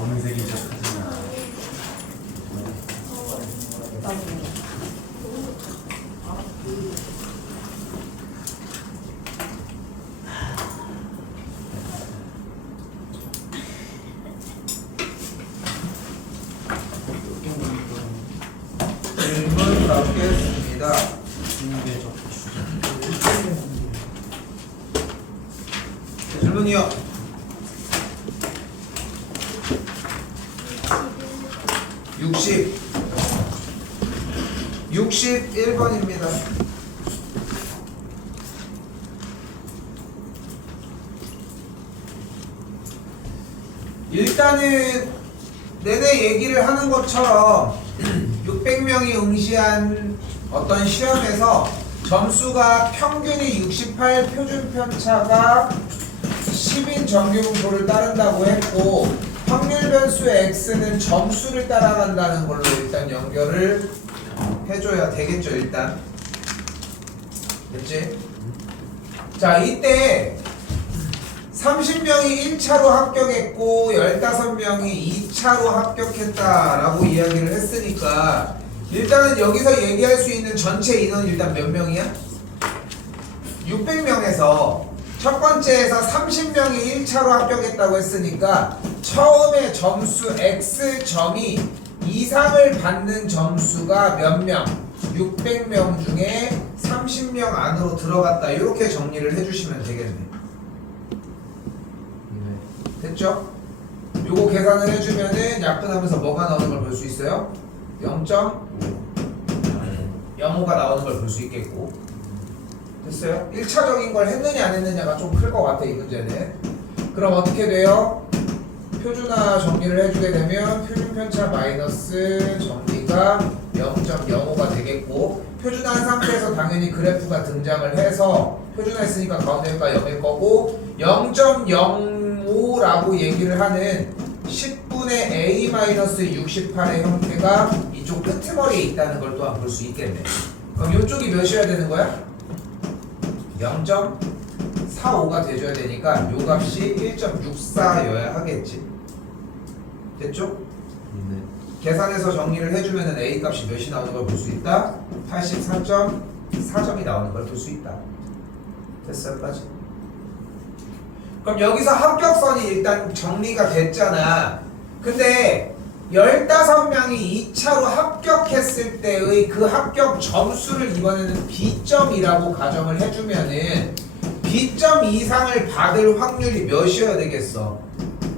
검은색이 시작하잖아. 질문 받겠습니다. 질문이요. 61번입니다. 일단은 내내 얘기를 하는 것처럼 600명이 응시한 어떤 시험에서 점수가 평균이 68, 표준 편차가 10인 정규분포를 따른다고 했고 확률 변수 x는 점수를 따라간다는 걸로 일단 연결을 해줘야 되겠죠. 일단 됐지? 자, 이때 30명이 1차로 합격했고 15명이 2차로 합격했다라고 이야기를 했으니까 일단은 여기서 얘기할 수 있는 전체 인원은 일단 몇 명이야? 600명에서 첫 번째에서 30명이 1차로 합격했다고 했으니까 처음에 점수 X점이 이상을 받는 점수가 몇 명? 600명 중에 30명 안으로 들어갔다. 이렇게 정리를 해주시면 되겠네. 됐죠? 요거 계산을 해주면은 약분하면서 뭐가 나오는 걸 볼 수 있어요? 0.05가 나오는 걸 볼 수 있겠고. 됐어요? 1차적인 걸 했느냐 안 했느냐가 좀 클 것 같아 이 문제는. 그럼 어떻게 돼요? 표준화 정리를 해주게 되면 표준 편차 마이너스 정리가 0.05가 되겠고 표준화한 상태에서 당연히 그래프가 등장을 해서 표준화했으니까 가운데가 0일 거고 0.05라고 얘기를 하는 10분의 a-68의 형태가 이쪽 끄트머리에 있다는 걸 또한 볼 수 있겠네. 그럼 이쪽이 몇이어야 되는 거야? 0.45가 돼줘야 되니까 요 값이 1.64여야 하겠지. 됐죠? 네. 계산해서 정리를 해주면은 A 값이 몇이 나오는 걸 볼 수 있다? 84.4점이 나오는 걸 볼 수 있다. 됐어요까지? 그럼 여기서 합격선이 일단 정리가 됐잖아. 근데 15명이 2차로 합격했을 때의 그 합격 점수를 이번에는 B점이라고 가정을 해주면은 B점 이상을 받을 확률이 몇이어야 되겠어?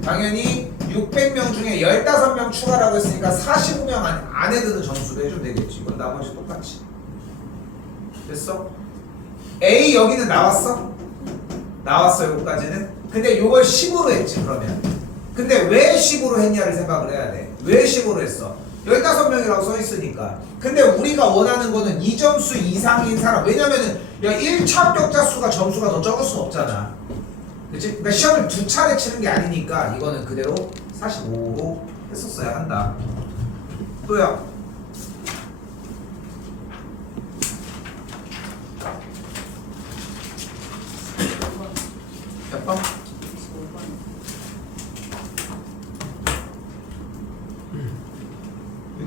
당연히 600명 중에 15명 추가라고 했으니까 45명 안에 드는 점수로 해주면 되겠지. 이건 나머지 똑같이. 됐어? A 여기는 나왔어? 나왔어 여기까지는? 근데 요걸 10으로 했지 그러면. 근데 왜 10으로 했냐를 생각을 해야 돼. 왜 10으로 했어? 15명이라고 써있으니까. 근데 우리가 원하는 거는 이 점수 이상인 사람. 왜냐면은 야 1차 합격자 수가 점수가 더 적을 수 없잖아. 그치? 그러니까 시험을 2차례 치는 게 아니니까 이거는 그대로 45로 했었어야 한다. 또요. 몇 번?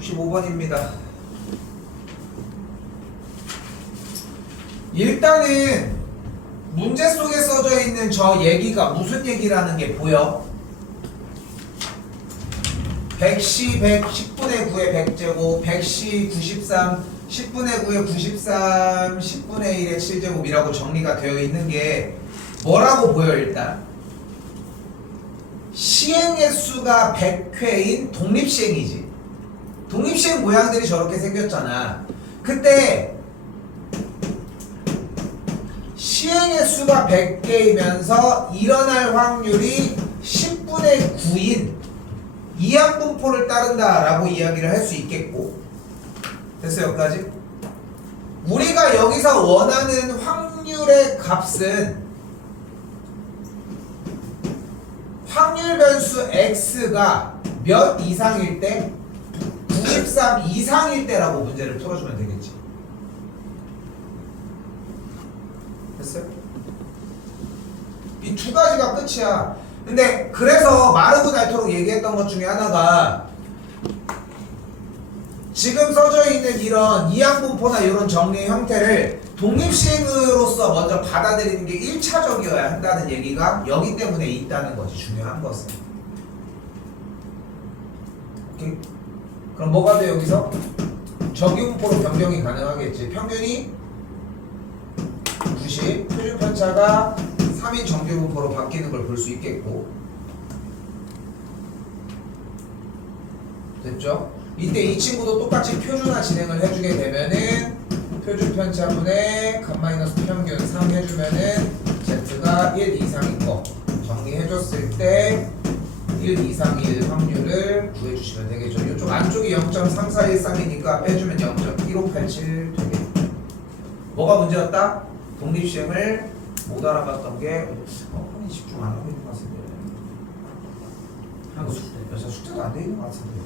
65번입니다. 일단은 문제 속에 써져 있는 저 얘기가 무슨 얘기라는 게 보여? 100시 100, 10분의 9의 100제곱, 100시 93, 10분의 9의 93, 10분의 1의 7제곱이라고 정리가 되어 있는 게 뭐라고 보여 일단? 시행의 수가 100회인 독립시행이지. 독립시행 모양들이 저렇게 생겼잖아. 그때 시행의 수가 100개이면서 일어날 확률이 10분의 9인 이항분포를 따른다라고 이야기를 할 수 있겠고. 됐어요 여기까지? 우리가 여기서 원하는 확률의 값은 확률 변수 x가 몇 이상일 때? 93 이상일 때라고 문제를 풀어주면 되겠지. 됐어요? 이 두 가지가 끝이야. 근데 그래서 마르고 닳도록 얘기했던 것 중에 하나가 지금 써져 있는 이런 이항분포나 이런 정리의 형태를 독립시행으로서 먼저 받아들이는 게 1차적이어야 한다는 얘기가 여기 때문에 있다는 거지. 중요한 것은. 오케이? 그럼 뭐가 돼 여기서? 정기분포로 변경이 가능하겠지. 평균이 90, 표준편차가 3인 정규분포로 바뀌는 걸 볼 수 있겠고. 됐죠? 이때 이 친구도 똑같이 표준화 진행을 해주게 되면은 표준편차분의 값 마이너스 평균 3 해주면은 Z가 1 이상인 거 정리해줬을 때 1 이상일 확률을 구해주시면 되겠죠. 이쪽 안쪽이 0.3413이니까 빼주면 0.1587 되겠죠. 뭐가 문제였다? 독립시행을 못 알아봤던 게 흔히 집중 안 하고 있는 것 같은데. 그래서 숙제도 안 돼 있는 것 같은데.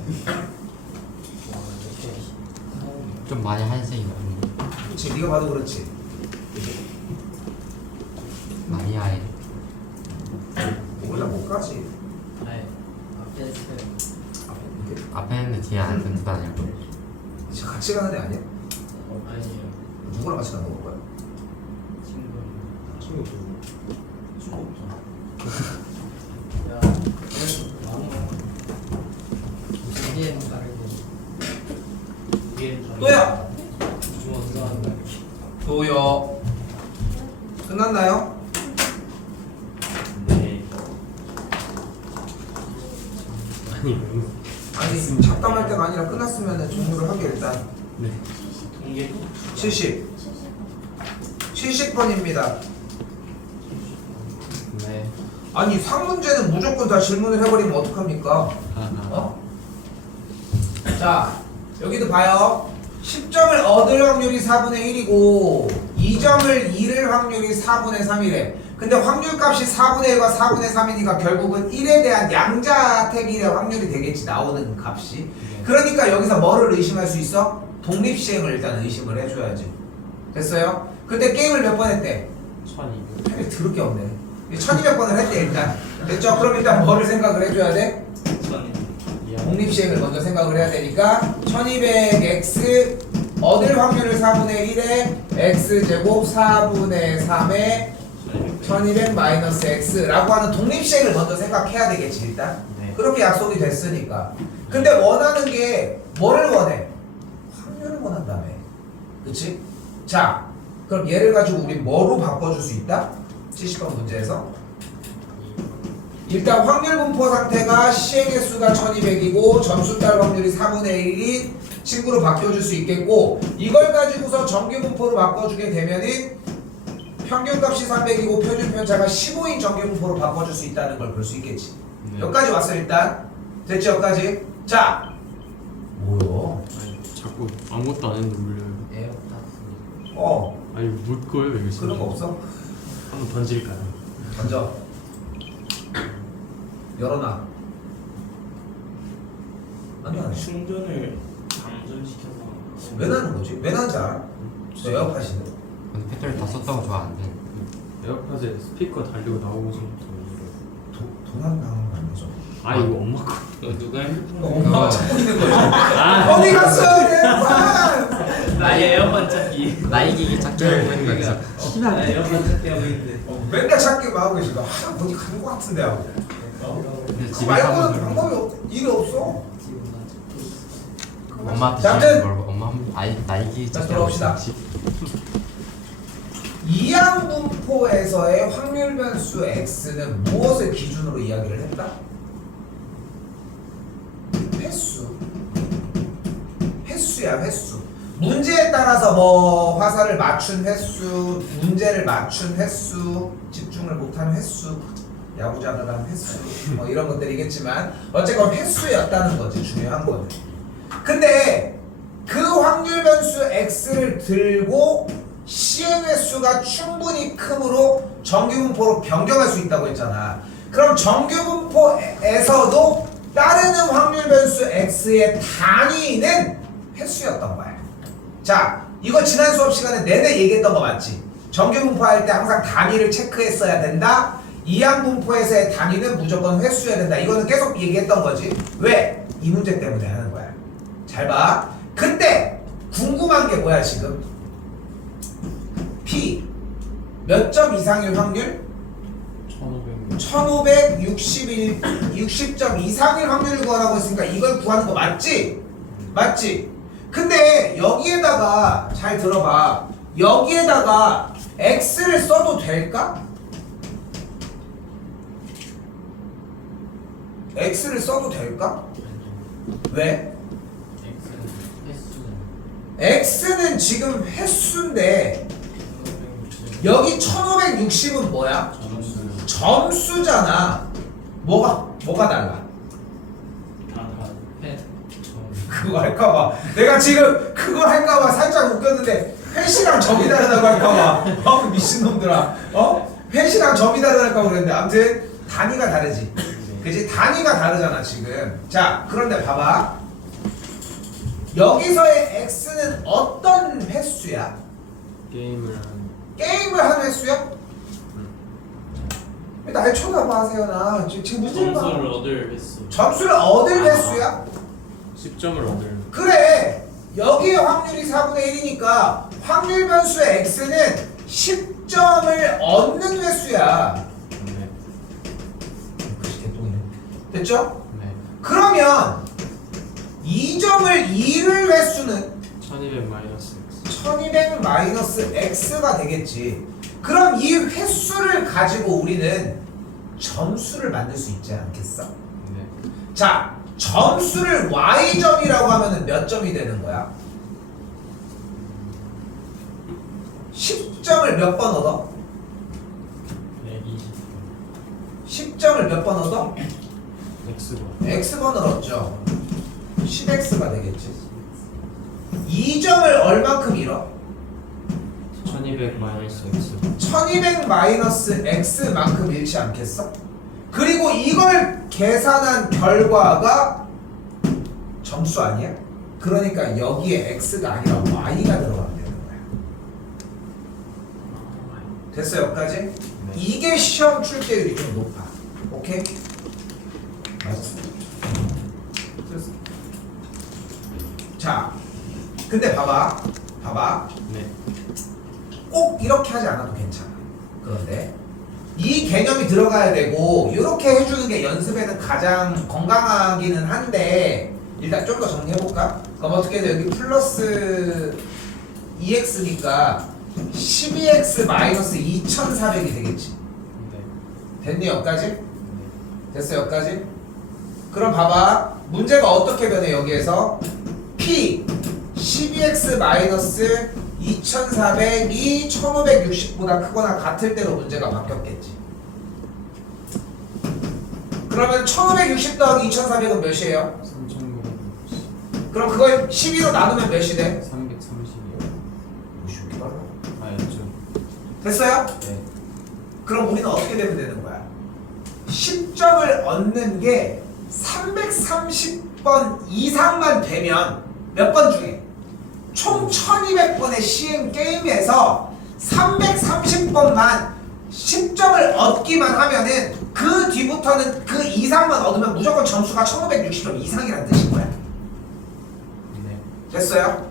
좀 많이 한색이 같은데. 그렇지, 네가 봐도 그렇지. 많이 하얘. 몰라 못 가지. 아예 앞에 했어요. 이게 앞에 했는데 뒤에 안 뜬다냐. 이제 같이 가는 애 아니야? 아니에요. 누구랑 같이 가는 거야? 친구. 친구 없잖아. 야, 이게 다르고 이게 다르고. 또야! 주워 들어가는 거. 또요. 끝났나요? 네. 아니 잡담할 때가 아니라 끝났으면 종료를 하게 일단. 네. 동계 70. 70번입니다. 네. 아니 상문제는 무조건 다 질문을 해버리면 어떡합니까? 어? 자 여기도 봐요. 10점을 얻을 확률이 4분의 1이고 2점을 잃을 확률이 4분의 3이래. 근데 확률값이 4분의 1과 4분의 3이니까 결국은 1에 대한 양자택일의 확률이 되겠지. 나오는 값이. 그러니까 여기서 뭐를 의심할 수 있어? 독립시행을 일단 의심을 해줘야지. 됐어요? 근데 게임을 몇 번 했대? 1200. 들을 게 없네. 1200번을 했대 일단. 됐죠? 그럼 일단 뭐를 생각을 해줘야 돼? 1200. 독립시행을 먼저 생각을 해야 되니까 1200x 얻을 확률을 4분의 1에 x제곱 4분의 3에 1200 마이너스 x라고 하는 독립시행을 먼저 생각해야 되겠지 일단. 네. 그렇게 약속이 됐으니까. 근데 원하는 게 뭐를 원해? 확률을 원한다며. 그치? 자 그럼 얘를 가지고 우리 뭐로 바꿔줄 수 있다? 70번 문제에서 일단 확률 분포 상태가 시행의 수가 1200이고 점수 딸 확률이 4분의 1인 친구로 바꿔줄 수 있겠고 이걸 가지고서 정규 분포로 바꿔주게 되면은 평균값이 300이고 표준 편차가 15인 정규 분포로 바꿔줄 수 있다는 걸 볼 수 있겠지. 네. 여기까지 왔어 일단. 됐죠 여기까지? 자 뭐야? 아니 자꾸 아무것도 안 했는데 물려요. 에어팟. 아니 물 거예요 이거 진짜. 그런 거 없어? 한번 던질까요? 던져. 열어놔. 아니야. 충전을 방전시켜서. 왜 나는 거지? 왜 나는지 알아? 너 에어팟이네. 근데 배터리 다 썼다고 좋아 안 돼. 에어팟에 스피커 달리고 나오고서부터 도난 당한 거 아니죠? 아 이거 엄마 거. 누가 핸드폰? 엄마가 찾고 있는 거야. 아 어디 갔어 에어팟? 나의 에어팟 찾기. 나이기기 찾기 하고 있는 거 있어. 나 에어팟 찾기 하고 있는데. 맨날 찾기만 하고 계시다. 하나 보니 간거 같은데 하고. 근데 그 집에 말고는 가면 방법이 일이 없어. 지금 나 찾고 있어. 엄마한테 자, 아무튼 물어봐. 엄마 나이기 자, 찾기 하고 들어봅시다. 있어. 이항분포에서의 확률 변수 x는 무엇을 기준으로 이야기를 했다? 횟수야 횟수. 문제에 따라서 뭐 화살을 맞춘 횟수, 문제를 맞춘 횟수, 집중을 못한 횟수, 야구장을 간 횟수 뭐 이런 것들이겠지만 어쨌건 횟수였다는 거지 중요한 거는. 근데 그 확률 변수 x를 들고 시행 횟수가 충분히 크므로 정규분포로 변경할 수 있다고 했잖아. 그럼 정규분포에서도 따르는 확률 변수 x의 단위는 횟수였던 거야. 자, 이거 지난 수업 시간에 내내 얘기했던 거 맞지? 정규분포 할 때 항상 단위를 체크했어야 된다. 이항 분포에서의 단위는 무조건 횟수여야 된다. 이거는 계속 얘기했던 거지. 왜? 이 문제 때문에 하는 거야. 잘 봐. 그때 궁금한 게 뭐야 지금? P 몇 점 이상일 확률? 60점 이상일 확률을 구하라고 했으니까 이걸 구하는 거 맞지? 맞지? 근데 여기에다가 잘 들어봐. 여기에다가 x를 써도 될까? x를 써도 될까? 왜? x는 지금 횟수인데 여기 1560은 뭐야? 점수잖아. 뭐가 달라? 그거 할까봐 내가 지금 그걸 할까봐 살짝 웃겼는데 회시랑 점이 다르다고 할까봐 미친놈들아 회시랑 점이 다르다고 그랬는데 아무튼 단위가 다르지. 그치? 단위가 다르잖아 지금. 자 그런데 봐봐. 여기서의 x는 어떤 횟수야? 게임을 하는 횟수야? 왜 날 쳐다봐 세연아. 지금 문제를 봐. 점수를 얻을 횟수. 점수를 얻을 횟수야? 10점을 얻을. 그래. 여기의 확률이 4분의 1이니까 확률 변수의 x는 10점을 얻는 횟수야. 네. 됐죠? 네. 그러면 2점을 잃을 횟수는 1200 마이너스 x. 1200 마이너스 x가 되겠지. 그럼 이 횟수를 가지고 우리는 점수를 만들 수 있지 않겠어? 네. 자, 점수를 y점이라고 하면은 몇 점이 되는 거야? 10점을 몇 번 얻어? 120. 10점을 몇 번 얻어? x가. x번을 얻죠. 10x가 되겠지. 2점을 얼만큼 잃어? 1200 마이너스 x. 1200 마이너스 x만큼 잃지 않겠어? 그리고 이걸 계산한 결과가 점수 아니야? 그러니까 여기에 x가 아니라 y가 들어가면 되는 거야. 됐어 여기까지? 이게 시험 출제율이 좀 높아. 오케이? 맞았어. 됐어. 자, 근데 봐봐. 네. 꼭 이렇게 하지 않아도 괜찮아. 그런데 이 개념이 들어가야 되고 이렇게 해주는 게 연습에는 가장 건강하기는 한데 일단 좀 더 정리해볼까? 그럼 어떻게 돼? 여기 플러스 2x니까 12x 마이너스 2400이 되겠지. 네. 됐니 여기까지? 됐어 여기까지? 그럼 봐봐. 문제가 어떻게 변해 여기에서 p 12x 마이너스 2400이 1560보다 크거나 같을 때로 문제가 바뀌었겠지. 그러면 1560 더하기 2400은 몇이에요? 3960. 그럼 그걸 12로 나누면 몇이 돼? 330이요. 쉽게 말해. 아, 였죠. 됐어요? 네. 그럼 우리는 어떻게 되면 되는 거야? 10점을 얻는 게 330번 이상만 되면 몇 번 중에? 총 1200번의 시행 게임에서 330번만 10점을 얻기만 하면은 그 뒤부터는 그 이상만 얻으면 무조건 점수가 1560점 이상이라는 뜻인 거야. 네. 됐어요?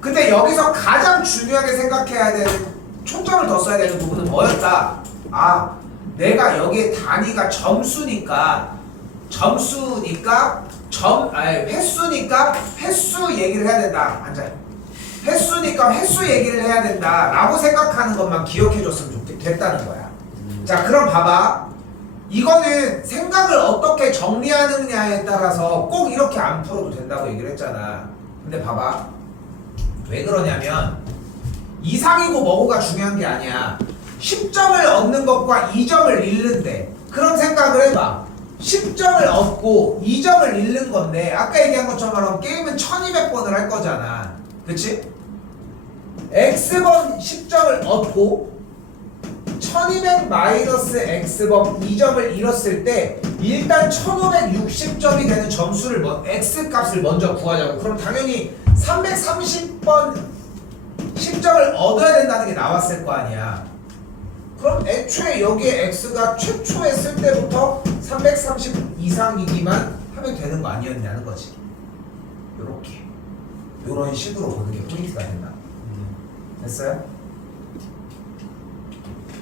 근데 여기서 가장 중요하게 생각해야 되는 초점을 더 써야 되는 부분은 뭐였다? 아, 내가 여기에 단위가 점수니까 횟수니까 횟수 얘기를 해야 된다. 앉아요. 횟수니까 횟수 얘기를 해야 된다 라고 생각하는 것만 기억해줬으면 됐다는 거야. 자 그럼 봐봐. 이거는 생각을 어떻게 정리하느냐에 따라서 꼭 이렇게 안 풀어도 된다고 얘기를 했잖아. 근데 봐봐. 왜 그러냐면 이상이고 뭐고가 중요한 게 아니야. 10점을 얻는 것과 2점을 잃는데 그런 생각을 해봐. 10점을 얻고 2점을 잃는 건데 아까 얘기한 것처럼 게임은 1200번을 할 거잖아. 그치? x번 10점을 얻고 1200 마이너스 x번 2점을 잃었을 때 일단 1560점이 되는 점수를 x값을 먼저 구하자고. 그럼 당연히 330번 10점을 얻어야 된다는 게 나왔을 거 아니야. 그럼 애초에 여기에 x가 최초에 쓸 때부터 330 이상이기만 하면 되는 거 아니었냐는 거지. 요렇게 요런 식으로 보는 게 포인트가 된다. 됐어요?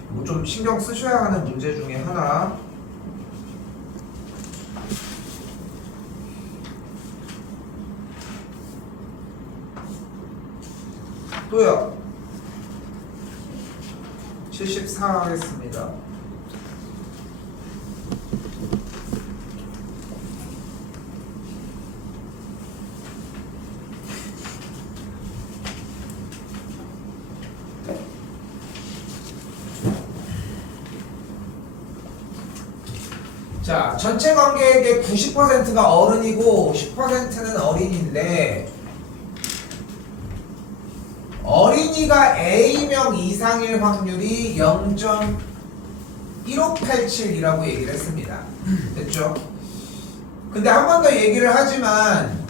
뭐 좀 신경 쓰셔야 하는 문제 중에 하나. 또요. 74 하겠습니다. 자, 전체 관객의 90%가 어른이고 10%는 어린이인데 어린이가 A명 이상일 확률이 0.1587이라고 얘기를 했습니다. 됐죠? 근데 한 번 더 얘기를 하지만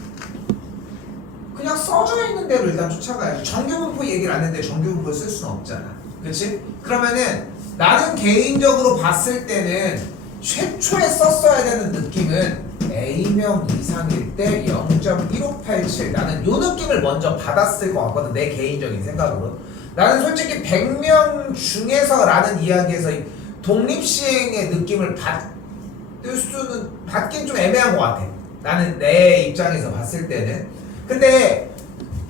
그냥 써져 있는 대로 일단 쫓아가야지. 정규분포 얘기를 안 했는데 정규분포를 쓸 수는 없잖아. 그치? 그러면은 나는 개인적으로 봤을 때는 최초에 썼어야 되는 느낌은 A명 이상일 때 0.1587 나는 요 느낌을 먼저 받았을 것 같거든. 내 개인적인 생각으로. 나는 솔직히 100명 중에서 라는 이야기에서 독립시행의 느낌을 받긴 좀 애매한 것 같아. 나는 내 입장에서 봤을 때는. 근데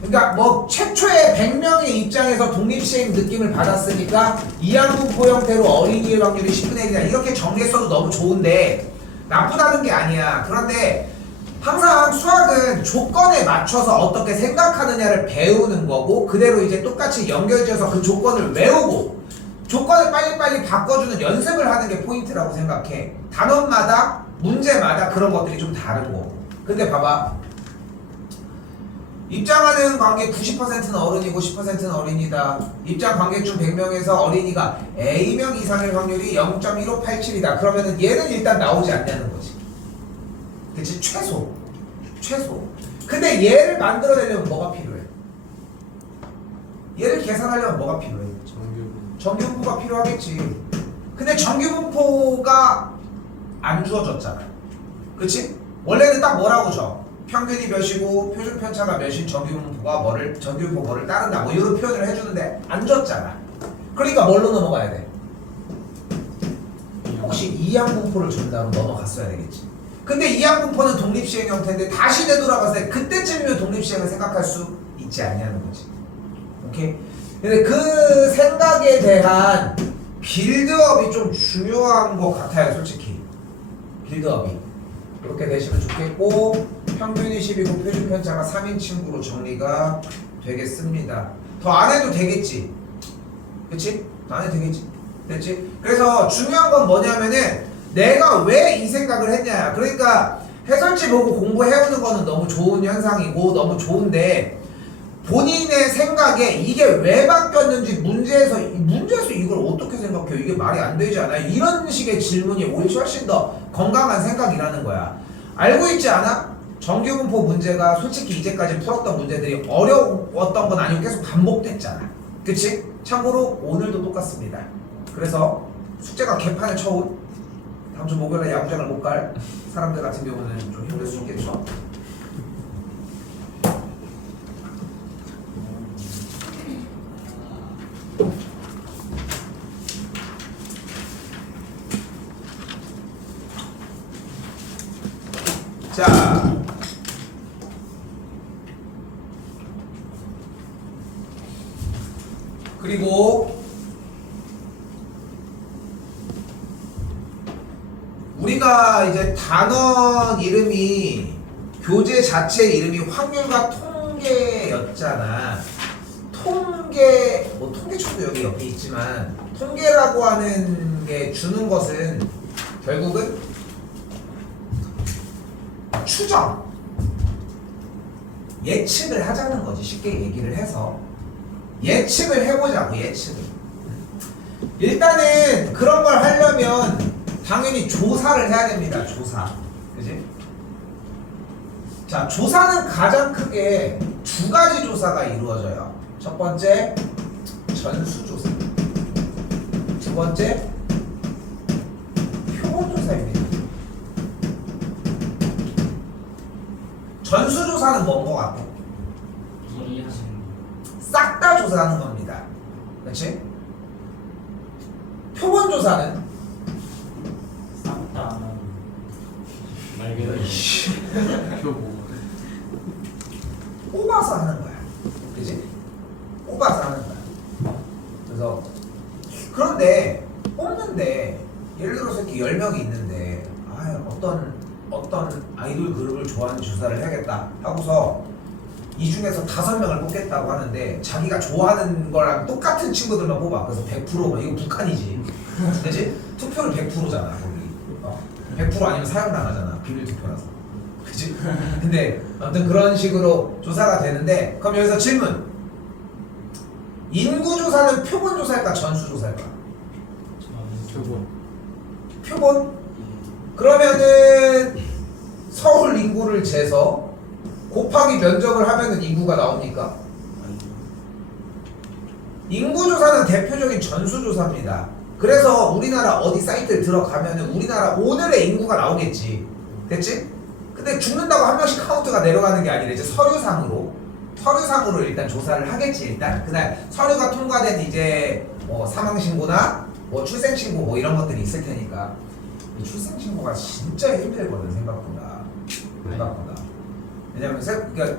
그러니까 뭐 최초에 100명의 입장에서 독립시행 느낌을 받았으니까 이항분포 형태로 어린이의 확률이 10분의 1이다 이렇게 정리했어도 너무 좋은데 나쁘다는 게 아니야. 그런데 항상 수학은 조건에 맞춰서 어떻게 생각하느냐를 배우는 거고 그대로 이제 똑같이 연결지어서 그 조건을 외우고 조건을 빨리빨리 바꿔주는 연습을 하는 게 포인트라고 생각해. 단원마다 문제마다 그런 것들이 좀 다르고. 근데 봐봐, 입장하는 관객 90%는 어른이고 10%는 어린이다. 입장 관객 중 100명에서 어린이가 A명 이상일 확률이 0.1587이다. 그러면은 얘는 일단 나오지 않냐는 거지. 그치? 최소. 근데 얘를 만들어내려면 뭐가 필요해? 얘를 계산하려면 뭐가 필요해? 정규분포가 필요하겠지. 근데 정규분포가 안 주어졌잖아. 그치? 원래는 딱 뭐라고 줘? 평균이 몇이고 표준 편차가 몇인 정규분포 뭐를 따른다 뭐 이런 표현을 해주는데 안 줬잖아. 그러니까 뭘로 넘어가야 돼? 혹시 이항분포를 준다면 넘어갔어야 되겠지. 근데 이항분포는 독립시행 형태인데 다시 되돌아갔을 때 그때쯤이면 독립시행을 생각할 수 있지 않냐는 거지. 오케이? 근데 그 생각에 대한 빌드업이 좀 중요한 것 같아요. 솔직히 빌드업이 이렇게 되시면 좋겠고, 평균이 10이고 표준 편차가 3인 친구로 정리가 되겠습니다. 더 안 해도 되겠지. 그치? 더 안 해도 되겠지. 됐지? 그래서 중요한 건 뭐냐면은 내가 왜 이 생각을 했냐. 그러니까 해설지 보고 공부해오는 거는 너무 좋은 현상이고 너무 좋은데 본인의 생각에 이게 왜 바뀌었는지 문제에서 이걸 어떻게 생각해요? 이게 말이 안 되지 않아요? 이런 식의 질문이 오히려 훨씬 더 건강한 생각이라는 거야. 알고 있지 않아? 정규분포 문제가 솔직히 이제까지 풀었던 문제들이 어려웠던 건 아니고 계속 반복됐잖아. 그치? 참고로 오늘도 똑같습니다. 그래서 숙제가 개판을 쳐온 다음 주 목요일에 야구장을 못 갈 사람들 같은 경우는 좀 힘들 수 있겠죠. 자, 그리고 우리가 이제 단원 이름이 교재 자체 이름이 확률과 통계였잖아. 통계초도 여기 옆에 있지만 통계라고 하는 게 주는 것은 결국은 추정, 예측을 하자는 거지. 쉽게 얘기를 해서 예측을 해보자고. 예측을. 일단은 그런 걸 하려면 당연히 조사를 해야 됩니다. 조사. 그지? 자, 조사는 가장 크게 두 가지 조사가 이루어져요. 첫 번째, 전수조사. 두 번째 표본조사입니다. 전수조사는 뭔 거 같아? 이해하시는 싹 다 조사하는 겁니다. 그렇지? 표본조사는 싹다 안 하는 말 그대로 표고. 뽑아서 하는 거야. 그지? 뽑아서 하는 거야. 그래서 그런데 뽑는데 예를 들어서 이렇게 10명이 있는데 어떤 아이돌 그룹을 좋아하는 조사를 해야겠다 하고서 이 중에서 5명을 뽑겠다고 하는데 자기가 좋아하는 거랑 똑같은 친구들만 뽑아. 그래서 100% 이거 북한이지. 그치? 투표를 100%잖아 거기. 100% 아니면 사형당하잖아. 비밀 투표라서. 그치? 근데 아무튼 그런 식으로 조사가 되는데 그럼 여기서 질문. 인구조사는 표본조사일까 전수조사일까? 표본. 표본? 그러면은 서울 인구를 재서 곱하기 면적을 하면은 인구가 나옵니까? 인구조사는 대표적인 전수조사입니다. 그래서 우리나라 어디 사이트에 들어가면은 우리나라 오늘의 인구가 나오겠지. 됐지? 근데 죽는다고 한 명씩 카운트가 내려가는 게 아니라 이제 서류상으로 일단 조사를 하겠지. 일단 그날 서류가 통과된 이제 뭐 사망신고나 뭐 출생신고 뭐 이런 것들이 있을 테니까 이 출생신고가 진짜 힘들거든 생각보다. 왜냐면 그러니까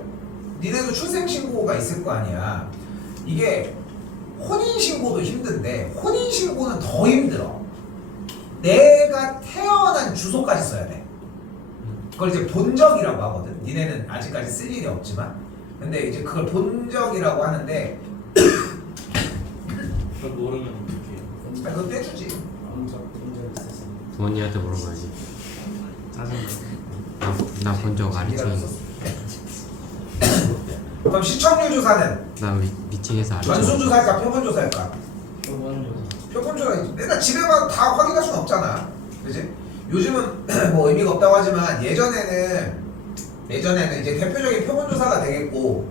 니네도 출생신고가 있을 거 아니야. 이게 혼인신고도 힘든데 혼인신고는 더 힘들어. 내가 태어난 주소까지 써야 돼. 그걸 이제 본적이라고 하거든. 니네는 아직까지 쓸 일이 없지만 근데 이제 그걸 본적이라고 하는데 그걸 모르면 어떡해요? 그거 떼주지. 본적 있어서. 부모님한테 물어봐야지. 짜증나. 나 본 적 아래쪽에 있어. 그럼 시청률 조사는 나 미팅에서 아래쪽에 전수조사일까 표본조사일까? 표본조사 표본조사이지. 내가 집에 가서 다 확인할 수는 없잖아. 그지? 요즘은 뭐 의미가 없다고 하지만 예전에는 이제 대표적인 표본조사가 되겠고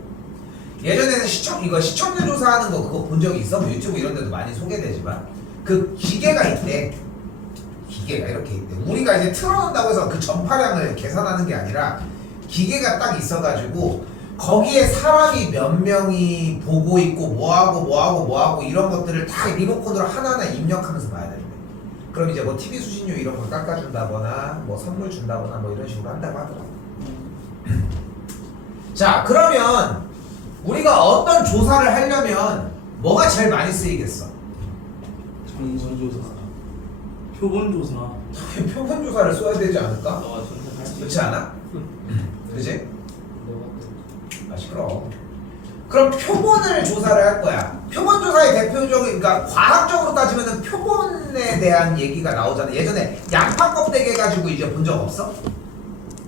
예전에는 시청률 조사하는 거 그거 본 적이 있어? 뭐 유튜브 이런 데도 많이 소개되지만 그 기계가 있대. 기계가 이렇게 있대. 우리가 이제 틀어놓는다고 해서 그 전파량을 계산하는 게 아니라 기계가 딱 있어가지고 거기에 사람이 몇 명이 보고 있고 뭐하고 이런 것들을 다 리모컨으로 하나하나 입력하면서 봐야 되는데 그럼 이제 뭐 TV 수신료 이런 걸 깎아준다거나 뭐 선물 준다거나 뭐 이런 식으로 한다고 하더라고. 자 그러면 우리가 어떤 조사를 하려면 뭐가 제일 많이 쓰이겠어? 전수조사 표본조사 표본조사를 써야 되지 않을까? 너가 선택할 수 그렇지 않아? 그지? 아 시끄러워. 그럼 표본을 조사를 할 거야. 표본 조사의 대표적인 그러니까 과학적으로 따지면은 표본에 대한 얘기가 나오잖아. 예전에 양파 껍데기 해가지고 이제 본 적 없어?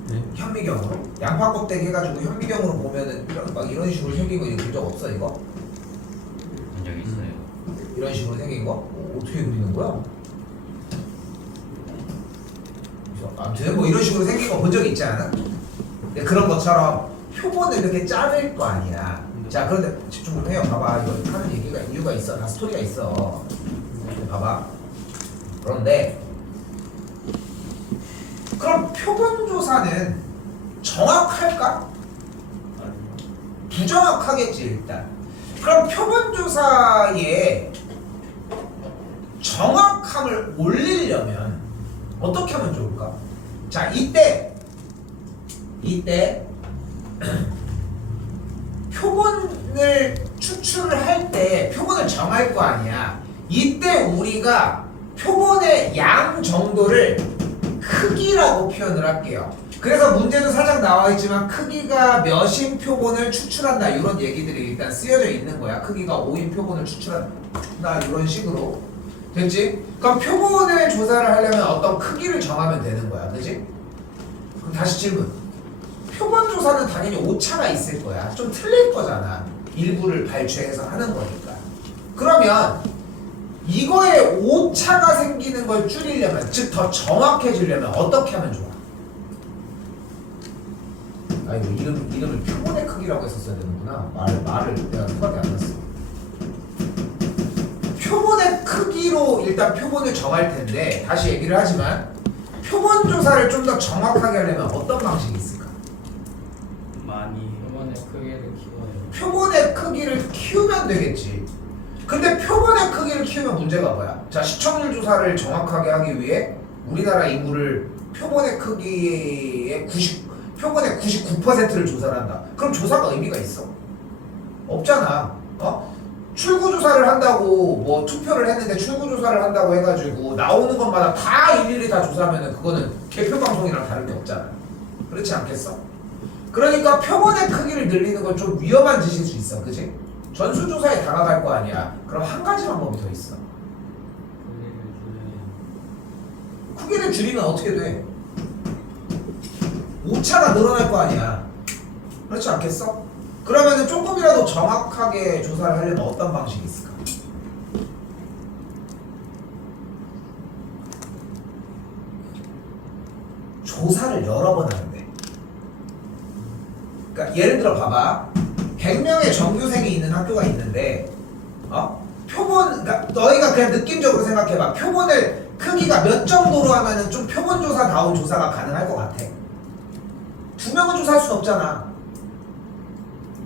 네? 현미경으로 양파 껍데기 해가지고 현미경으로 보면은 이런 식으로 생긴 거 이거 본 적 없어 이거? 본 적이 있어요. 이런 식으로 생긴 거? 어떻게 그리는 거야? 아무튼 뭐 이런 식으로 생긴 거 본 적 있지 않아? 근데 그런 것처럼 표본을 이렇게 자를 거 아니야. 자 그런데 집중 좀 해요. 봐봐 이거 하는 얘기가 이유가 있어. 다 스토리가 있어. 봐봐. 그런데 그럼 표본조사는 정확할까? 부정확하겠지 일단. 그럼 표본조사의 정확함을 올리려면 어떻게 하면 좋을까? 자 이때 표본을 추출을 할 때 표본을 정할 거 아니야. 이때 우리가 표본의 양 정도를 크기라고 표현을 할게요. 그래서 문제도 살짝 나와 있지만 크기가 몇인 표본을 추출한다 이런 얘기들이 일단 쓰여져 있는 거야. 크기가 5인 표본을 추출한다 이런 식으로. 됐지? 그럼 표본을 조사를 하려면 어떤 크기를 정하면 되는 거야. 그지? 그럼 다시 질문. 표본 조사는 당연히 오차가 있을 거야. 좀 틀릴 거잖아. 일부를 발췌해서 하는 거니까. 그러면 이거에 오차가 생기는 걸 줄이려면, 즉 더 정확해지려면 어떻게 하면 좋아? 아이고 이름을 표본의 크기라고 했었어야 되는구나. 말을 내가 생각이 안 났어. 표본의 표본의 크기로 일단 표본을 정할 텐데 다시 얘기를 하지만 표본 조사를 좀 더 정확하게 하려면 어떤 방식이 있을까? 많이 이번에 크기를 키워요. 표본의 크기를 키우면 되겠지. 근데 표본의 크기를 키우면 문제가 뭐야? 자, 시청률 조사를 정확하게 하기 위해 우리나라 인구를 표본의 크기의 99%를 조사를 한다. 그럼 조사가 의미가 있어? 없잖아. 출구 조사를 한다고 뭐 투표를 했는데 출구 조사를 한다고 해가지고 나오는 것마다 다 일일이 다 조사하면은 그거는 개표 방송이랑 다를 게 없잖아. 그렇지 않겠어? 그러니까 표본의 크기를 늘리는 건 좀 위험한 짓일 수 있어, 그지? 전수조사에 다가갈 거 아니야. 그럼 한 가지 방법이 더 있어. 크기를 줄이면 어떻게 돼? 오차가 늘어날 거 아니야. 그렇지 않겠어? 그러면은 조금이라도 정확하게 조사를 하려면 어떤 방식이 있을까? 조사를 여러 번 하는데. 그러니까 예를 들어 봐봐. 100명의 전교생이 있는 학교가 있는데 표본, 그러니까 너희가 그냥 느낌적으로 생각해봐. 표본을 크기가 몇 정도로 하면은 좀 표본조사다운 조사가 가능할 것 같아. 2명은 조사할 순 없잖아.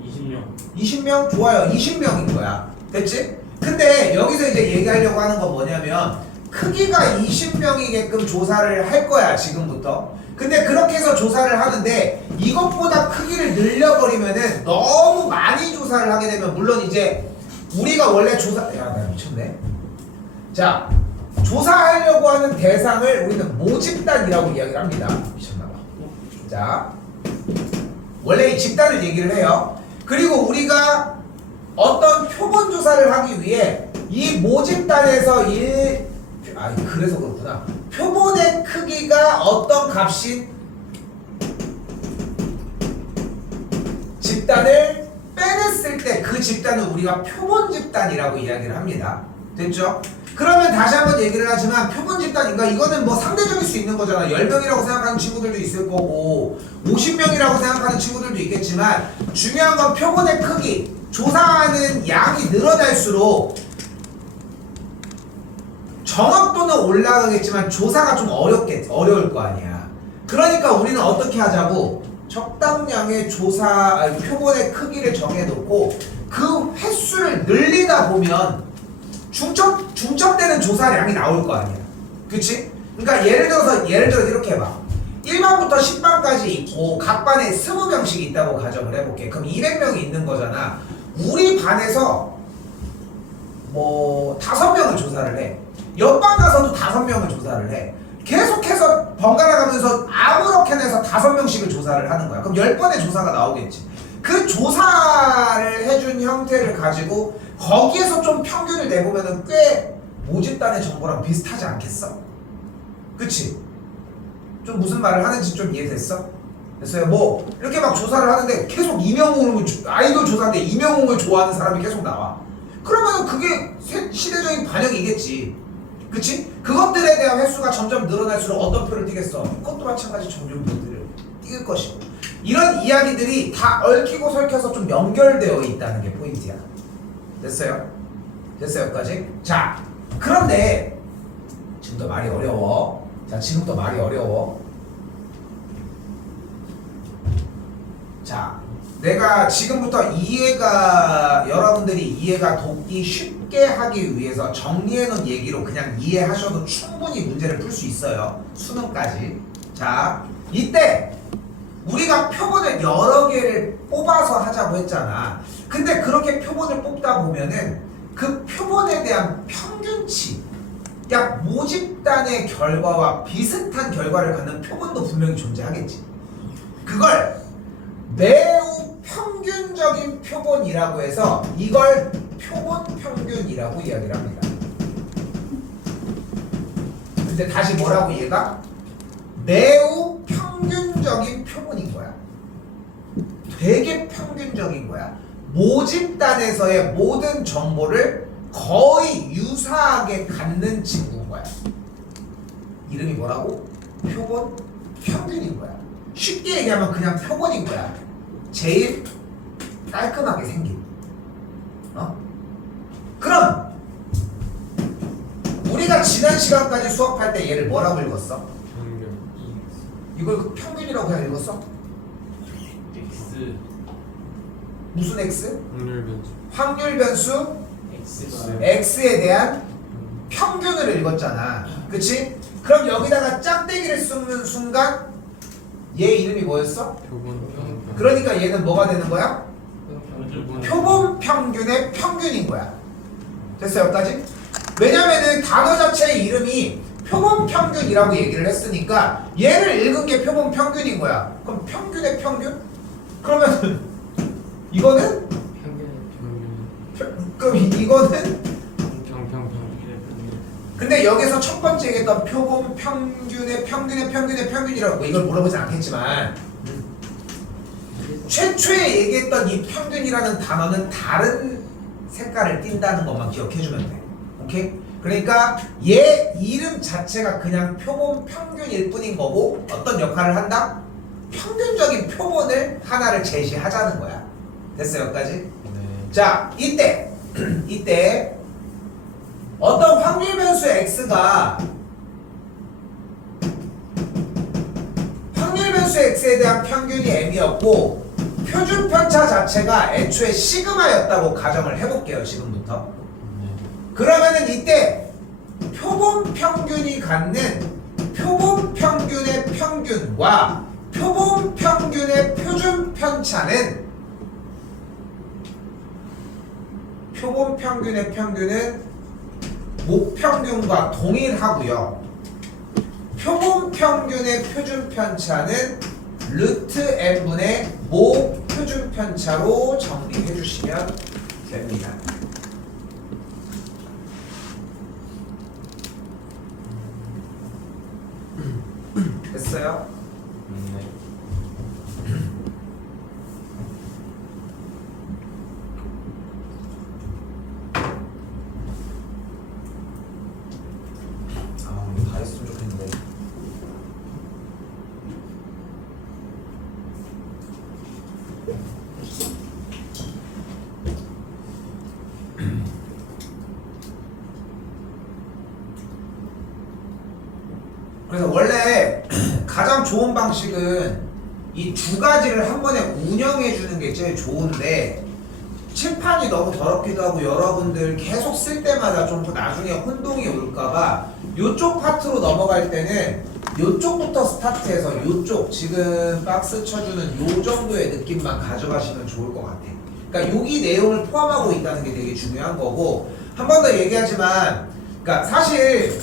20명 20명? 좋아요. 20명인 거야. 됐지? 근데 여기서 이제 얘기하려고 하는 건 뭐냐면 크기가 20명이게끔 조사를 할 거야, 지금부터. 근데 그렇게 해서 조사를 하는데 이것보다 크기를 늘려버리면은 너무 많이 조사를 하게 되면 물론 이제 우리가 원래 야, 나 미쳤네. 자, 조사하려고 하는 대상을 우리는 모집단이라고 이야기를 합니다. 미쳤나봐. 자, 원래 이 집단을 얘기를 해요. 그리고 우리가 어떤 표본 조사를 하기 위해 이 모집단에서 그래서 그렇구나. 표본의 크기가 어떤 값인 집단을 빼냈을 때 그 집단은 우리가 표본 집단이라고 이야기를 합니다. 됐죠? 그러면 다시 한번 얘기를 하지만 표본 집단인가? 이거는 뭐 상대적일 수 있는 거잖아. 10명이라고 생각하는 친구들도 있을 거고 50명이라고 생각하는 친구들도 있겠지만 중요한 건 표본의 크기, 조사하는 양이 늘어날수록 정확도는 올라가겠지만 조사가 좀 어려울 거 아니야. 그러니까 우리는 어떻게 하자고 적당량의 표본의 크기를 정해놓고 그 횟수를 늘리다 보면 중첩되는 조사량이 나올 거 아니야. 그치? 그러니까 예를 들어서 이렇게 해봐. 1반부터 10반까지 있고 각 반에 20명씩 있다고 가정을 해볼게. 그럼 200명이 있는 거잖아. 우리 반에서 뭐 5명을 조사를 해. 옆반 가서도 5명을 조사를 해. 계속해서 번갈아 가면서 아무렇게나 해서 5명씩을 조사를 하는 거야. 그럼 10번의 조사가 나오겠지. 그 조사를 해준 형태를 가지고 거기에서 좀 평균을 내보면은 꽤 모집단의 정보랑 비슷하지 않겠어? 그치? 좀 무슨 말을 하는지 좀 이해됐어? 됐어요? 뭐 이렇게 막 조사를 하는데 계속 이명웅을 아이돌 조사인데 이명웅을 좋아하는 사람이 계속 나와. 그러면 그게 시대적인 반영이겠지. 그치? 그것들에 대한 횟수가 점점 늘어날수록 어떤 표를 띄겠어? 그것도 마찬가지 점유표들을 띄을 것이고. 이런 이야기들이 다 얽히고 설켜서 좀 연결되어 있다는 게 포인트야. 됐어요? 됐어요? 여기까지? 자, 그런데 지금부터 말이 어려워. 자, 내가 지금부터 여러분들이 이해가 돕기 쉽게 하기 위해서 정리해놓은 얘기로 그냥 이해하셔도 충분히 문제를 풀 수 있어요. 수능까지. 자, 이때 우리가 표본을 여러 개를 뽑아서 하자고 했잖아. 근데 그렇게 표본을 뽑다 보면은 그 표본에 대한 평균치, 약 모집단의 결과와 비슷한 결과를 갖는 표본도 분명히 존재하겠지. 그걸 매우 평균적인 표본이라고 해서 이걸 표본 평균이라고 이야기를 합니다. 근데 다시 뭐라고 얘가? 매우 평균적인 표본인 거야. 되게 평균적인 거야. 모집단에서의 모든 정보를 거의 유사하게 갖는 친구인 거야. 이름이 뭐라고? 표본 평균인 거야. 쉽게 얘기하면 그냥 표본인 거야. 제일 깔끔하게 생긴. 그럼 우리가 지난 시간까지 수업할 때 얘를 뭐라고 읽었어? 평균 이걸 그 평균이라고 그냥 읽었어? X 무슨 x? 확률 변수 확률 변수 X가 x에 대한 평균을 읽었잖아. 그치? 그럼 여기다가 짝대기를 쓰는 순간 얘 이름이 뭐였어? 표본 평균 그러니까 얘는 뭐가 되는 거야? 표준 표본 평균의 평균인 거야. 됐어 여기까지? 왜냐면은 단어 자체의 이름이 표본 평균이라고 얘기를 했으니까 얘를 읽은 게 표본 평균인 거야. 그럼 평균의 평균? 그러면 이거는? 평균 그럼 이거는? 평균 근데 여기서 첫 번째 얘기했던 표본 평균의 평균이라고 이걸 물어보진 않겠지만 최초에 얘기했던 이 평균이라는 단어는 다른 색깔을 띈다는 것만 기억해주면 돼. 오케이? 그러니까 얘 이름 자체가 그냥 표본 평균일 뿐인 거고 어떤 역할을 한다? 평균적인 표본을 하나를 제시하자는 거야. 됐어요 여기까지? 네 자 이때 이때 어떤 확률 변수 x가 확률 변수 x에 대한 평균이 m이었고 표준 편차 자체가 애초에 시그마였다고 가정을 해볼게요 지금부터. 그러면은 이때 표본 평균이 갖는 표본 평균의 평균과 표본 평균의 표준 편차는 표본 평균의 평균은 목평균과 동일하고요. 표본 평균의 표준 편차는 루트 n분의 모 표준 편차로 정리해 주시면 됩니다. 됐어요? 네. 이거 다 했으면 좋겠는데. 그래서 원래 가장 좋은 방식은 이 두 가지를 한 번에 운영해 주는 게 제일 좋은데 칠판이 너무 더럽기도 하고 여러분들 계속 쓸 때마다 좀 나중에 혼동이 올까봐 요쪽 파트로 넘어갈 때는 요쪽부터 스타트해서 요쪽 지금 박스 쳐주는 요 정도의 느낌만 가져가시면 좋을 것 같아. 그러니까 여기 내용을 포함하고 있다는 게 되게 중요한 거고 한 번 더 얘기하지만 그러니까 사실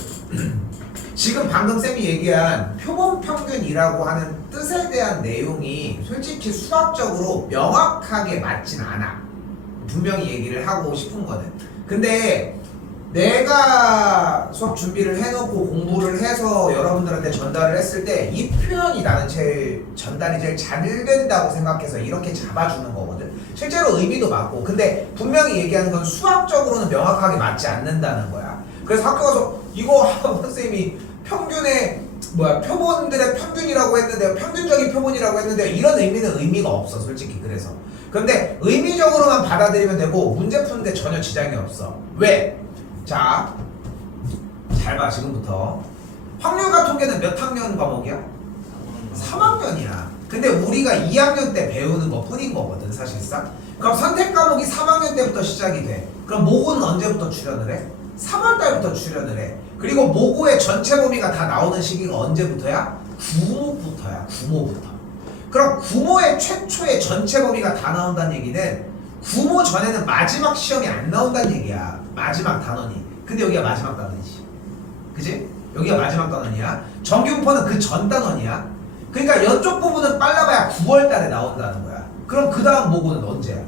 지금 방금 쌤이 얘기한 표본 평균이라고 하는 뜻에 대한 내용이 솔직히 수학적으로 명확하게 맞진 않아. 분명히 얘기를 하고 싶은 거는. 근데 내가 수업 준비를 해놓고 공부를 해서 여러분들한테 전달을 했을 때 이 표현이 나는 제일 전달이 제일 잘 된다고 생각해서 이렇게 잡아주는 거거든. 실제로 의미도 맞고. 근데 분명히 얘기하는 건 수학적으로는 명확하게 맞지 않는다는 거야. 그래서 학교 가서 이거 선생님이 평균의 표본들의 평균이라고 했는데 평균적인 표본이라고 했는데 이런 의미는 의미가 없어 솔직히. 그래서 근데 의미적으로만 받아들이면 되고 문제 푸는데 전혀 지장이 없어. 왜? 자, 잘 봐 지금부터. 확률과 통계는 몇 학년 과목이야? 3학년이야. 근데 우리가 2학년 때 배우는 것 뿐인 거거든 사실상. 그럼 선택 과목이 3학년 때부터 시작이 돼. 그럼 모고는 언제부터 출연을 해? 3월 달부터 출연을 해. 그리고 모고의 전체 범위가 다 나오는 시기가 언제부터야? 구모부터야. 구모부터. 그럼 구모의 최초의 전체 범위가 다 나온다는 얘기는 구모 전에는 마지막 시험이 안 나온다는 얘기야. 마지막 단원이. 근데 여기가 마지막 단원이지. 그지? 여기가 마지막 단원이야. 정규분포는 그 전 단원이야. 그러니까 이쪽 부분은 빨라봐야 9월 달에 나온다는 거야. 그럼 그 다음 모고는 언제야?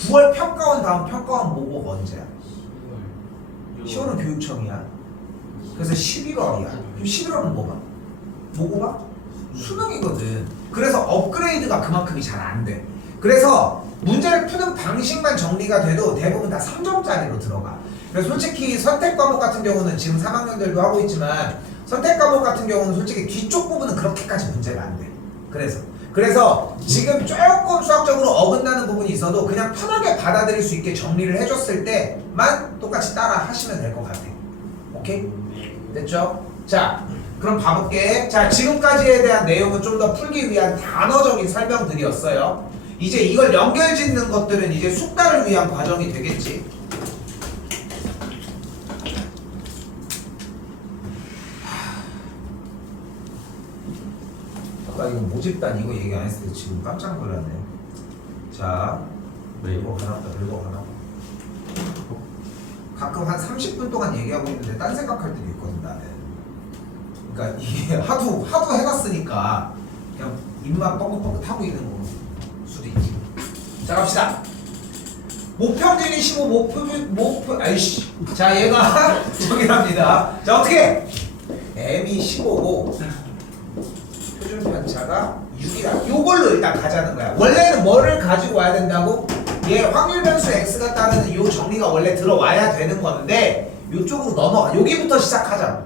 9월 평가원 다음 평가원 모고가 언제야? 10월은 교육청이야. 그래서 11월이야. 그럼 11월은 뭐가? 모고가? 수능이거든. 그래서 업그레이드가 그만큼이 잘 안 돼. 그래서 문제를 푸는 방식만 정리가 돼도 대부분 다 3점짜리로 들어가. 그래서 솔직히 선택 과목 같은 경우는 지금 3학년들도 하고 있지만 선택 과목 같은 경우는 솔직히 뒤쪽 부분은 그렇게까지 문제가 안 돼. 그래서 지금 조금 수학적으로 어긋나는 부분이 있어도 그냥 편하게 받아들일 수 있게 정리를 해줬을 때만 똑같이 따라 하시면 될 것 같아. 오케이? 됐죠? 자, 그럼 봐볼게. 자, 지금까지에 대한 내용은 좀 더 풀기 위한 단어적인 설명들이었어요. 이제 이걸 연결 짓는 것들은 이제 숙달을 위한 과정이 되겠지. 아까 이거 모집단 이거 얘기 안 했을 때 지금 깜짝 놀랐네요. 자, 이거 하나 더, 이거 하나. 가끔 한 30분 동안 얘기하고 있는데 딴 생각할 때도 있거든 나는. 그러니까 이게 하도 해놨으니까 그냥 입만 뻥긋뻥긋 하고 있는 거 수도 있지. 자 갑시다. 목평균이 15, 아이씨. 자 얘가 저기랍니다. 자 어떻게? m이 15고 표준 편차가 6이라. 요걸로 일단 가자는 거야. 원래는 뭐를 가지고 와야 된다고? 얘 확률 변수 x가 따르는 요 정리가 원래 들어와야 되는 건데 요쪽으로 넘어가. 여기부터 시작하자.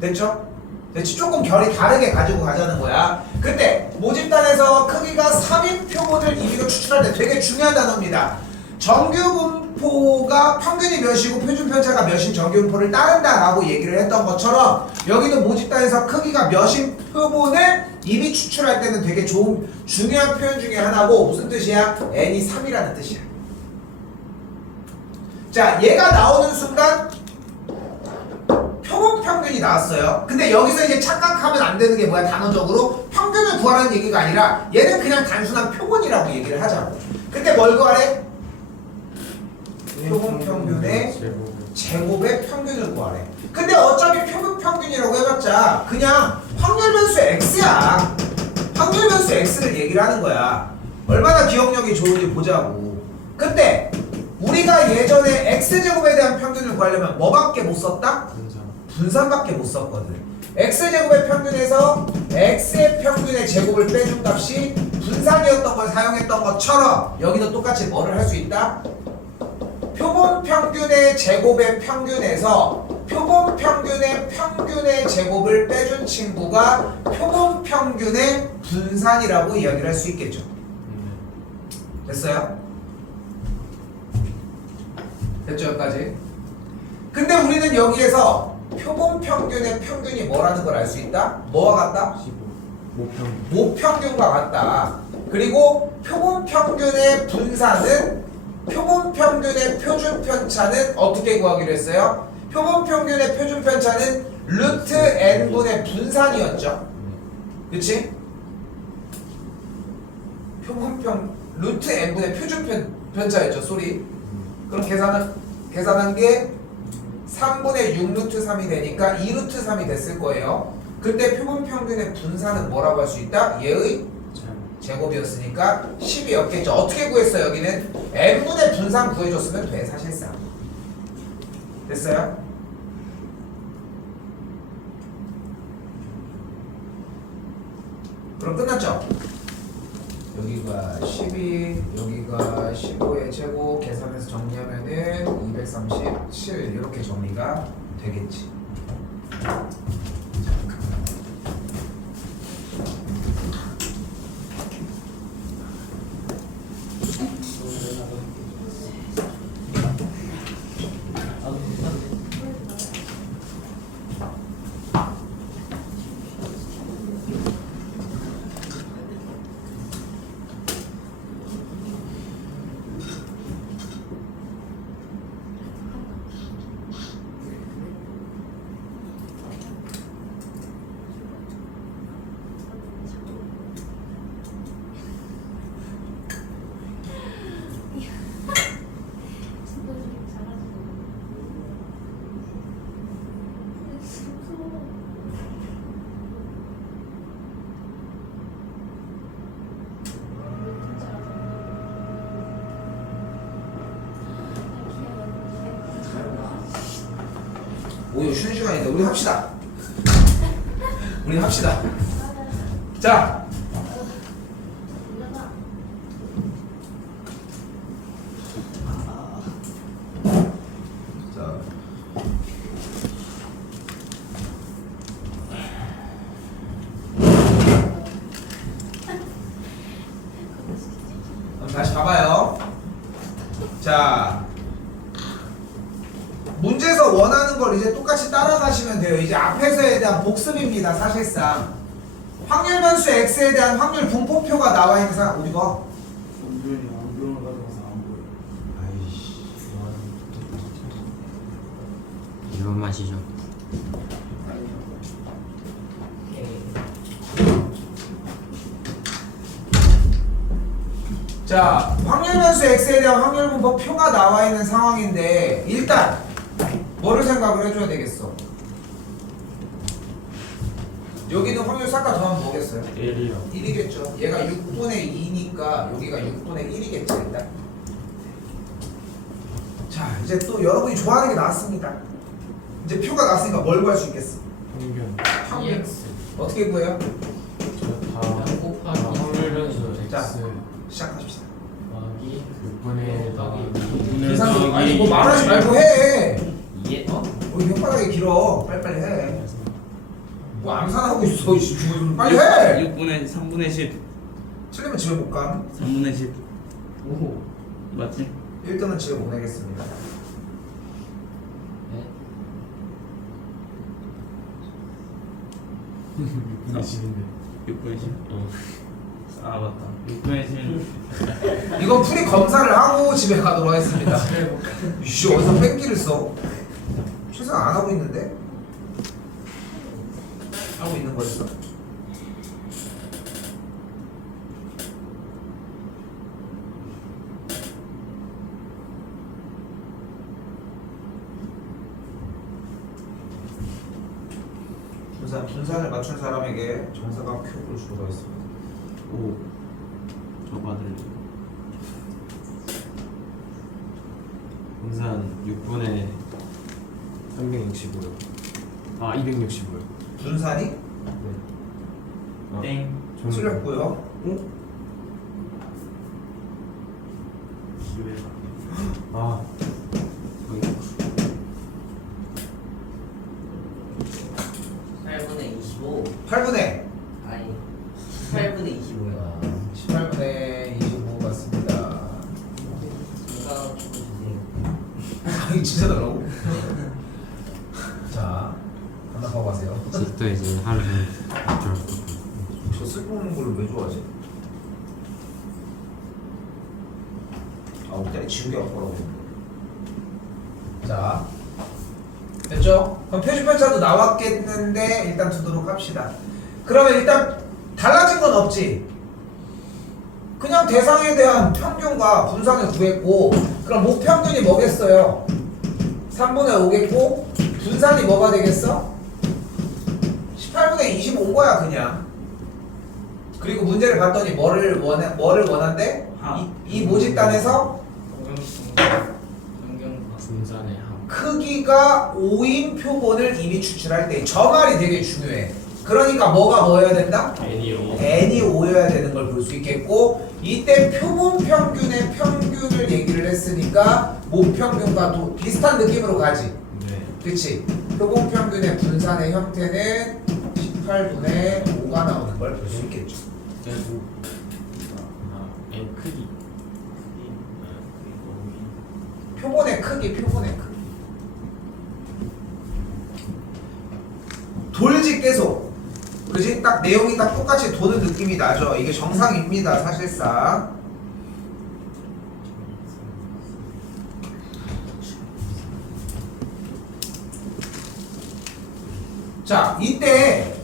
됐죠? 됐지? 조금 결이 다르게 가지고 가자는 거야. 근데 모집단에서 크기가 3인 표본을 임의로 추출할 때 되게 중요한 단어입니다. 정규분포가 평균이 몇이고 표준편차가 몇인 정규분포를 따른다라고 얘기를 했던 것처럼 여기는 모집단에서 크기가 몇인 표본을 임의 추출할 때는 되게 중요한 표현 중에 하나고 무슨 뜻이야? n이 3이라는 뜻이야. 자, 얘가 나오는 순간 표본 평균이 나왔어요. 근데 여기서 이제 착각하면 안 되는 게 뭐야? 단어적으로 평균을 구하라는 얘기가 아니라 얘는 그냥 단순한 표본이라고 얘기를 하자고. 근데 뭘 구하래? 표본 평균의 제곱의 평균을 구하래. 근데 어차피 표본 평균이라고 해봤자 그냥 확률 변수 x야. 확률 변수 x를 얘기를 하는 거야. 얼마나 기억력이 좋은지 보자고. 근데 우리가 예전에 x제곱에 대한 평균을 구하려면 뭐밖에 못 썼다? 분산밖에 못 썼거든. x제곱의 평균에서 x의 평균의 제곱을 빼준 값이 분산이었던 걸 사용했던 것처럼 여기도 똑같이 뭐를 할 수 있다? 표본 평균의 제곱의 평균에서 표본 평균의 제곱을 빼준 친구가 표본 평균의 분산이라고 이야기를 할 수 있겠죠. 됐어요? 됐죠 여기까지? 근데 우리는 여기에서 표본 평균의 평균이 뭐라는 걸 알 수 있다? 뭐와 같다? 모평균과 같다. 그리고 표본 평균의 분산은 표본 평균의 표준 편차는 어떻게 구하기로 했어요? 표본 평균의 표준 편차는 루트 n분의 분산이었죠. 그치? 루트 n분의 표준 편차였죠. 소리. 그럼 계산한 게 3분의 6 루트 3이 되니까 2 루트 3이 됐을 거예요. 근데 표본 평균의 분산은 뭐라고 할 수 있다? 얘의 제곱이었으니까 10이었겠죠. 어떻게 구했어 여기는? n분의 분산 구해줬으면 돼 사실상. 됐어요? 그럼 끝났죠? 여기가 12, 여기가 15의 제곱 계산해서 정리하면은 237 이렇게 정리가 되겠지. 오늘 쉬는 시간인데 우리 합시다. 우리 합시다. 자. 자. 그럼 다시 봐봐요. 자. 문제에서 원하는 걸 이제 똑같이 따라가시면 돼요. 이제 앞에서에 대한 복습입니다. 사실상 확률 변수 x에 대한 확률 분포표가 나와 있는 사람 어디가? 안경을 가져가서 안 보여. 아이씨. 이번 마시죠. 자, 확률 변수 x에 대한 확률 분포표가 나와 있는 상황인데 일단 뭐를 생각을 해줘야 되겠어? 여기는 확률 싹다 더하면 뭐겠어요? 1이요. 1이겠죠. 얘가 6분의 2니까 여기가 6분의 1이겠죠 일단. 자, 이제 또 여러분이 좋아하는 게 나왔습니다. 이제 표가 나왔으니까 뭘 구할 수 있겠어? 평균. 평균. EX. 어떻게 구해요? 다 곱하기 확률 변수 자. x 시작합시다. 더하기 6분의 곱하기 계산 아니 뭐 말하지 말고 해. 예? 어? 우리 혓바닥이 길어. 빨리빨리 해. 뭐 암산하고 있어. 이씨, 빨리 해. 6분의 3분의 10 틀리면 집에 못 감. 3분의 10 오. 맞지? 1등은 집에 보내겠습니다. 네? 6분의 10인데 6분의 10? 아 맞다 6분의 10 이건 풀이 검사를 하고 집에 가도록 하겠습니다. 이씨 어디서 뺑기를 써? 최선 안 하고 있는데? 하고 있는 거였어? 분산을 맞춘 사람에게 정사각 큐브를 주도록 하겠습니다. 오 저거 받을래 분산 6분의 365요. 아 265요. 분산이 네. 땡 저는- 틀렸고요. 기회 아 8분의 25. 8분의 아니 18분의 25야. 18분의 25 같습니다. 정답 주세요. 아 이거 진짜 달라고? 자, 하나 더 가세요. 또 이제 하루 종일 어쩔 수 없고. 저 쓸모없는 걸 왜 좋아하지? 아, 옥달이 지우개 갖고 오라고 했는데. 자, 됐죠? 그럼 표시편차도 나왔겠는데 일단 두도록 합시다. 그러면 일단 달라진 건 없지? 그냥 대상에 대한 평균과 분산을 구했고 그럼 목평균이 뭐겠어요? 3분의 5겠고 분산이 뭐가 되겠어? 18분의 25인 거야 그냥. 그리고 문제를 봤더니 뭐를 원한대? 이 모집단에서 분산의 합. 크기가 5인 표본을 이미 추출할 때 저 말이 되게 중요해. 그러니까 뭐가 뭐여야 된다? n이요. n이 5여야 되는 걸 볼 수 있겠고 이때 표본 평균의 평균을 얘기를 했으니까 모평균과 비슷한 느낌으로 가지. 네. 그치? 표본 평균의 분산의 형태는 18분의 5가 나오는 걸 볼 수 있겠죠. n 크기. 표본의 크기. 돌지 계속. 그지? 딱 내용이 딱 똑같이 도는 느낌이 나죠. 이게 정상입니다, 사실상. 자, 이때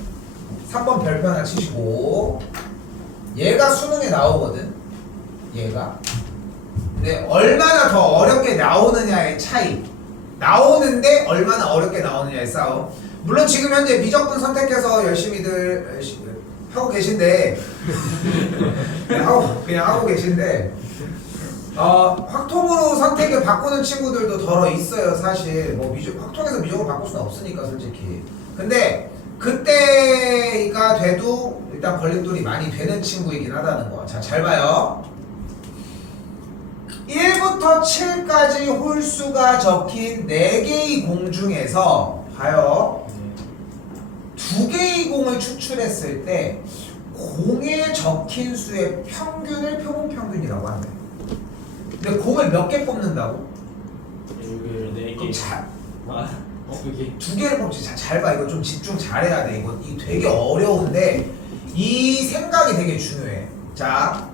3번 별표 하나 치시고 얘가 수능에 나오거든. 얘가. 근데 얼마나 더 어렵게 나오느냐의 차이. 나오는데 얼마나 어렵게 나오느냐의 싸움. 물론 지금 현재 미적분 선택해서 열심히들 하고 계신데 그냥 하고 계신데 확통으로 선택을 바꾸는 친구들도 덜어 있어요. 사실 뭐 확통에서 미적으로 바꿀 수는 없으니까 솔직히. 근데 그때가 돼도 일단 걸림돌이 많이 되는 친구이긴 하다는 거. 자, 잘 봐요. 1부터 7까지 홀수가 적힌 4개의 공 중에서 봐요. 2개의 공을 추출했을 때 공에 적힌 수의 평균을 표본 평균이라고 한대. 근데 공을 몇 개 뽑는다고? 여기 4개. 그럼 그게 두 개를 뽑지. 잘 봐. 이거 좀 집중 잘해야 돼. 이거 되게 어려운데 이 생각이 되게 중요해. 자,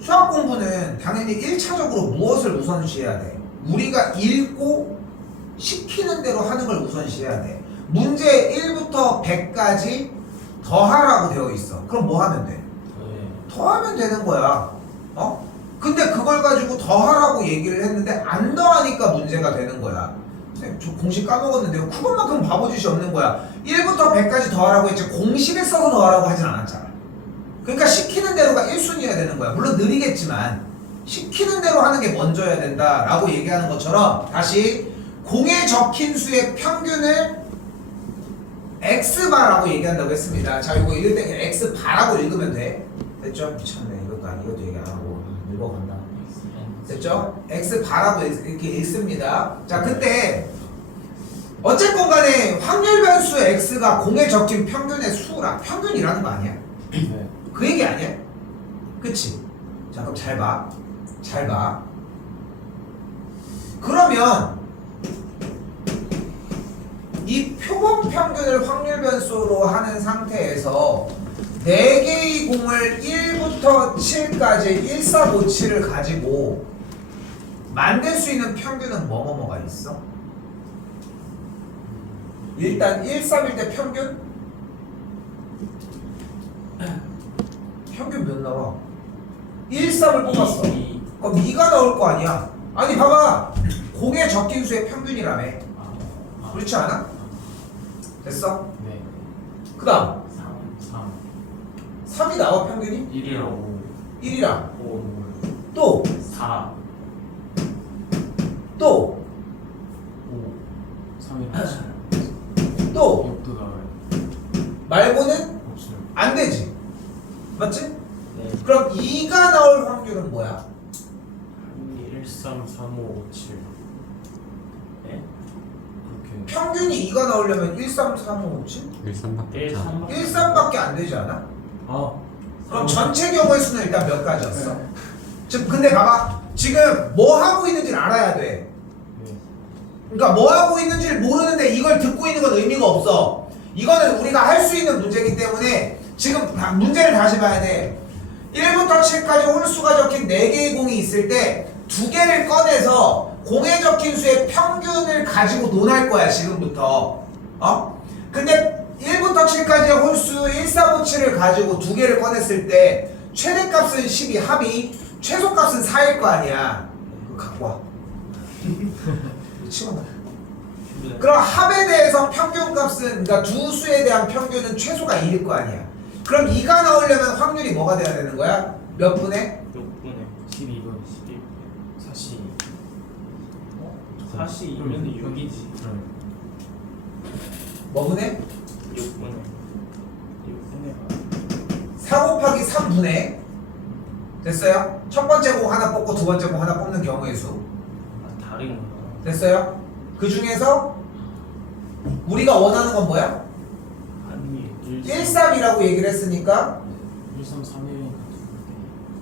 수학 공부는 당연히 1차적으로 무엇을 우선시해야 돼? 우리가 읽고 시키는 대로 하는 걸 우선시해야 돼. 문제 1부터 100까지 더하라고 되어 있어. 그럼 뭐 하면 돼? 더하면 되는 거야. 어? 근데 그걸 가지고 더하라고 얘기를 했는데 안 더하니까 문제가 되는 거야. 선생님, 저 공식 까먹었는데요. 그것만큼 바보짓이 없는 거야. 1부터 100까지 더하라고 했지 공식에 써서 더하라고 하진 않았잖아. 그러니까 시키는 대로가 1순위여야 되는 거야. 물론 느리겠지만 시키는 대로 하는 게 먼저여야 된다라고 얘기하는 것처럼 다시 공에 적힌 수의 평균을 x바라고 얘기한다고 했습니다. 자, 이거 읽을 때 x바라고 읽으면 돼. 됐죠? 미쳤네. 이것도 얘기 안 하고 읽어간다. 됐죠? x바라고 이렇게 읽습니다. 자, 그때 어쨌건 간에 확률 변수 x가 공에 적힌 평균의 수라. 평균이라는 거 아니야? 네. 그 얘기 아니야? 그치? 자, 그럼 잘 봐. 잘 봐. 그러면 이 표본 평균을 확률 변수로 하는 상태에서 4개의 공을 1부터 7까지 1, 4, 5, 7을 가지고 만들 수 있는 평균은 뭐뭐뭐가 있어? 일단 1, 3일 때 평균? 평균 몇 나와? 1, 3을 뽑았어. 그럼 2가 나올 거 아니야? 아니 봐봐. 공에 적힌 수의 평균이라며. 그렇지 않아? 됐어? 네. 그 다음 3 3이 나와 평균이? 1이랑 5 1이랑 5 또 4 또 5 3이랑 또 6도 나와요. 말고는 없어요. 안 되지. 맞지? 네. 그럼 2가 나올 확률은 뭐야? 1, 3, 3, 5, 7. 네? 그렇게 평균이 2가 나오려면 1, 3, 3, 5, 7? 13밖에 1, 없잖아. 3 1, 3밖에 안 되지 않아? 아. 그럼 전체 경우의 수는 일단 몇 가지였어? 즉 근데 봐봐. 지금 뭐 하고 있는지를 알아야 돼. 네. 그러니까 뭐 하고 있는지를 모르는데 이걸 듣고 있는 건 의미가 없어. 이거는 우리가 할 수 있는 문제이기 때문에 지금 문제를 다시 봐야 돼. 1부터 7까지 홀수가 적힌 4개의 공이 있을 때 2개를 꺼내서 공에 적힌 수의 평균을 가지고 논할 거야 지금부터. 어? 근데 1부터 7까지의 홀수 1, 4, 5, 7을 가지고 2개를 꺼냈을 때 최대값은 10이 합이 최소값은 4일 거 아니야. 그거 갖고 와. 치워놔. 그럼 합에 대해서 평균값은 그러니까 두 수에 대한 평균은 최소가 2일 거 아니야. 그럼 2가 나오려면 확률이 뭐가 돼야 되는 거야? 몇 분의? 6분의 12분 11 42 42면 6이지. 뭐 분의? 6분의 4 곱하기 3분의 됐어요? 첫 번째 공 하나 뽑고 두 번째 공 하나 뽑는 경우의 수 다른 거. 됐어요? 그 중에서 우리가 원하는 건 뭐야? 아니 1, 3이라고 얘기를 했으니까 1, 3, 3일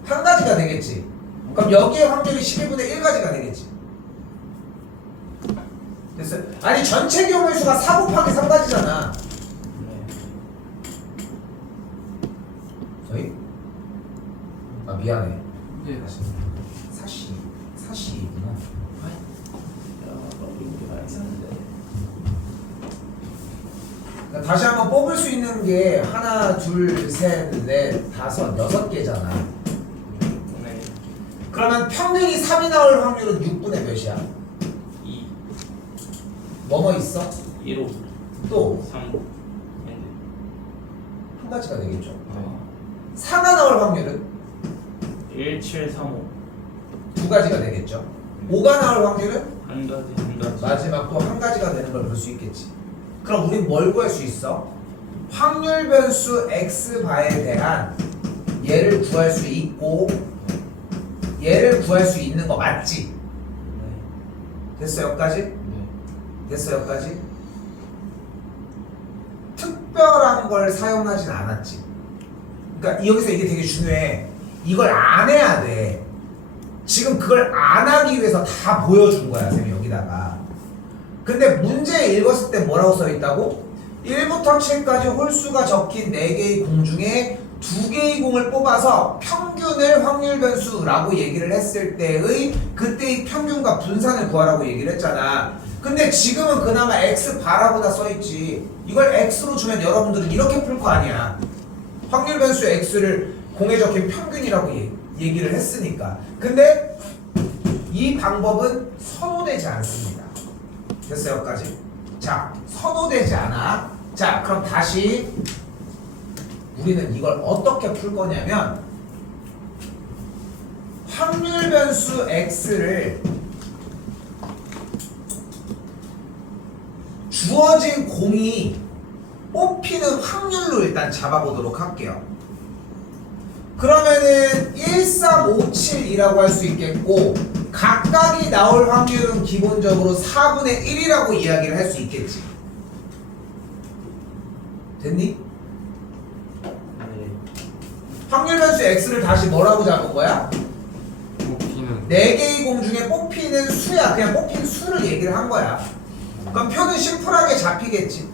한 가지가 되겠지. 그럼 여기에 확률이 12분의 1가지가 되겠지. 됐어요? 아니 전체 경우의 수가 4 곱하기 3가지잖아. 네. 저희? 아 미안해. 네. 사시구나. 그러니까 다시 한번 뽑을 수 있는 게 하나, 둘, 셋, 넷, 다섯, 6개잖아. 네. 그러면 평균이 3이 나올 확률은 6분의 몇이야? 2 뭐뭐 있어? 1, 5 또 3 한 가지가 되겠죠. 네. 4가 나올 확률은 1, 7, 3, 5 두 가지가 되겠죠. 5가 나올 확률은 한 가지 마지막 또 한 가지가 되는 걸 볼 수 있겠지. 그럼 우린 뭘 구할 수 있어? 확률 변수 x바에 대한 얘를 구할 수 있고 얘를 구할 수 있는 거 맞지? 네. 됐어 여기까지? 네. 됐어 여기까지? 특별한 걸 사용하진 않았지. 그러니까 여기서 이게 되게 중요해. 이걸 안 해야 돼. 지금 그걸 안 하기 위해서 다 보여준 거야 쌤이 여기다가. 근데 문제 읽었을 때 뭐라고 써있다고? 1부터 7까지 홀수가 적힌 4개의 공 중에 2개의 공을 뽑아서 평균을 확률 변수라고 얘기를 했을 때의 그때의 평균과 분산을 구하라고 얘기를 했잖아. 근데 지금은 그나마 x 바라고 다 써있지. 이걸 x로 주면 여러분들은 이렇게 풀 거 아니야. 확률 변수 x를 공에 적힌 평균이라고 얘기를 했으니까. 근데 이 방법은 선호되지 않습니다. 됐어요? 여기까지? 자, 선호되지 않아. 자, 그럼 다시 우리는 이걸 어떻게 풀 거냐면 확률 변수 x를 주어진 공이 뽑히는 확률로 일단 잡아보도록 할게요. 그러면은 1357이라고 할 수 있겠고 각각이 나올 확률은 기본적으로 4분의 1이라고 이야기를 할 수 있겠지. 됐니? 네. 확률 변수 x를 다시 뭐라고 잡은 거야? 뽑히는 4개의 공 중에 뽑히는 수야. 그냥 뽑힌 수를 얘기를 한 거야. 그럼 표는 심플하게 잡히겠지.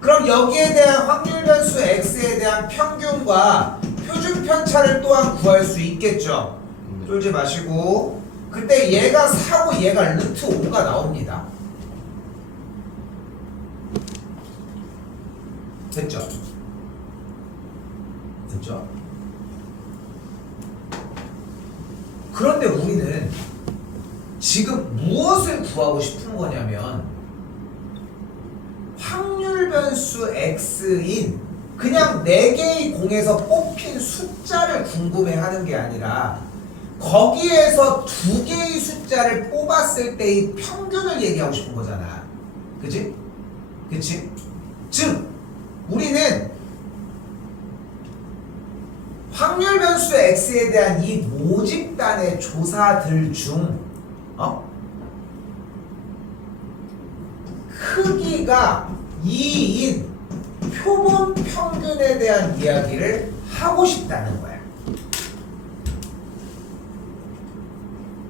그럼 여기에 대한 확률 변수 x에 대한 평균과 표준 편차를 또한 구할 수 있겠죠. 쫄지 마시고 그때 얘가 4고 얘가 루트 5가 나옵니다. 됐죠? 됐죠? 그런데 우리는 지금 무엇을 구하고 싶은 거냐면 확률 변수 x인 그냥 4개의 공에서 뽑힌 숫자를 궁금해하는 게 아니라 거기에서 2개의 숫자를 뽑았을 때의 평균을 얘기하고 싶은 거잖아. 그치? 그치? 즉 우리는 확률 변수 x에 대한 이 모집단의 조사들 중 크기가 2인 표본 평균에 대한 이야기를 하고 싶다는 거야.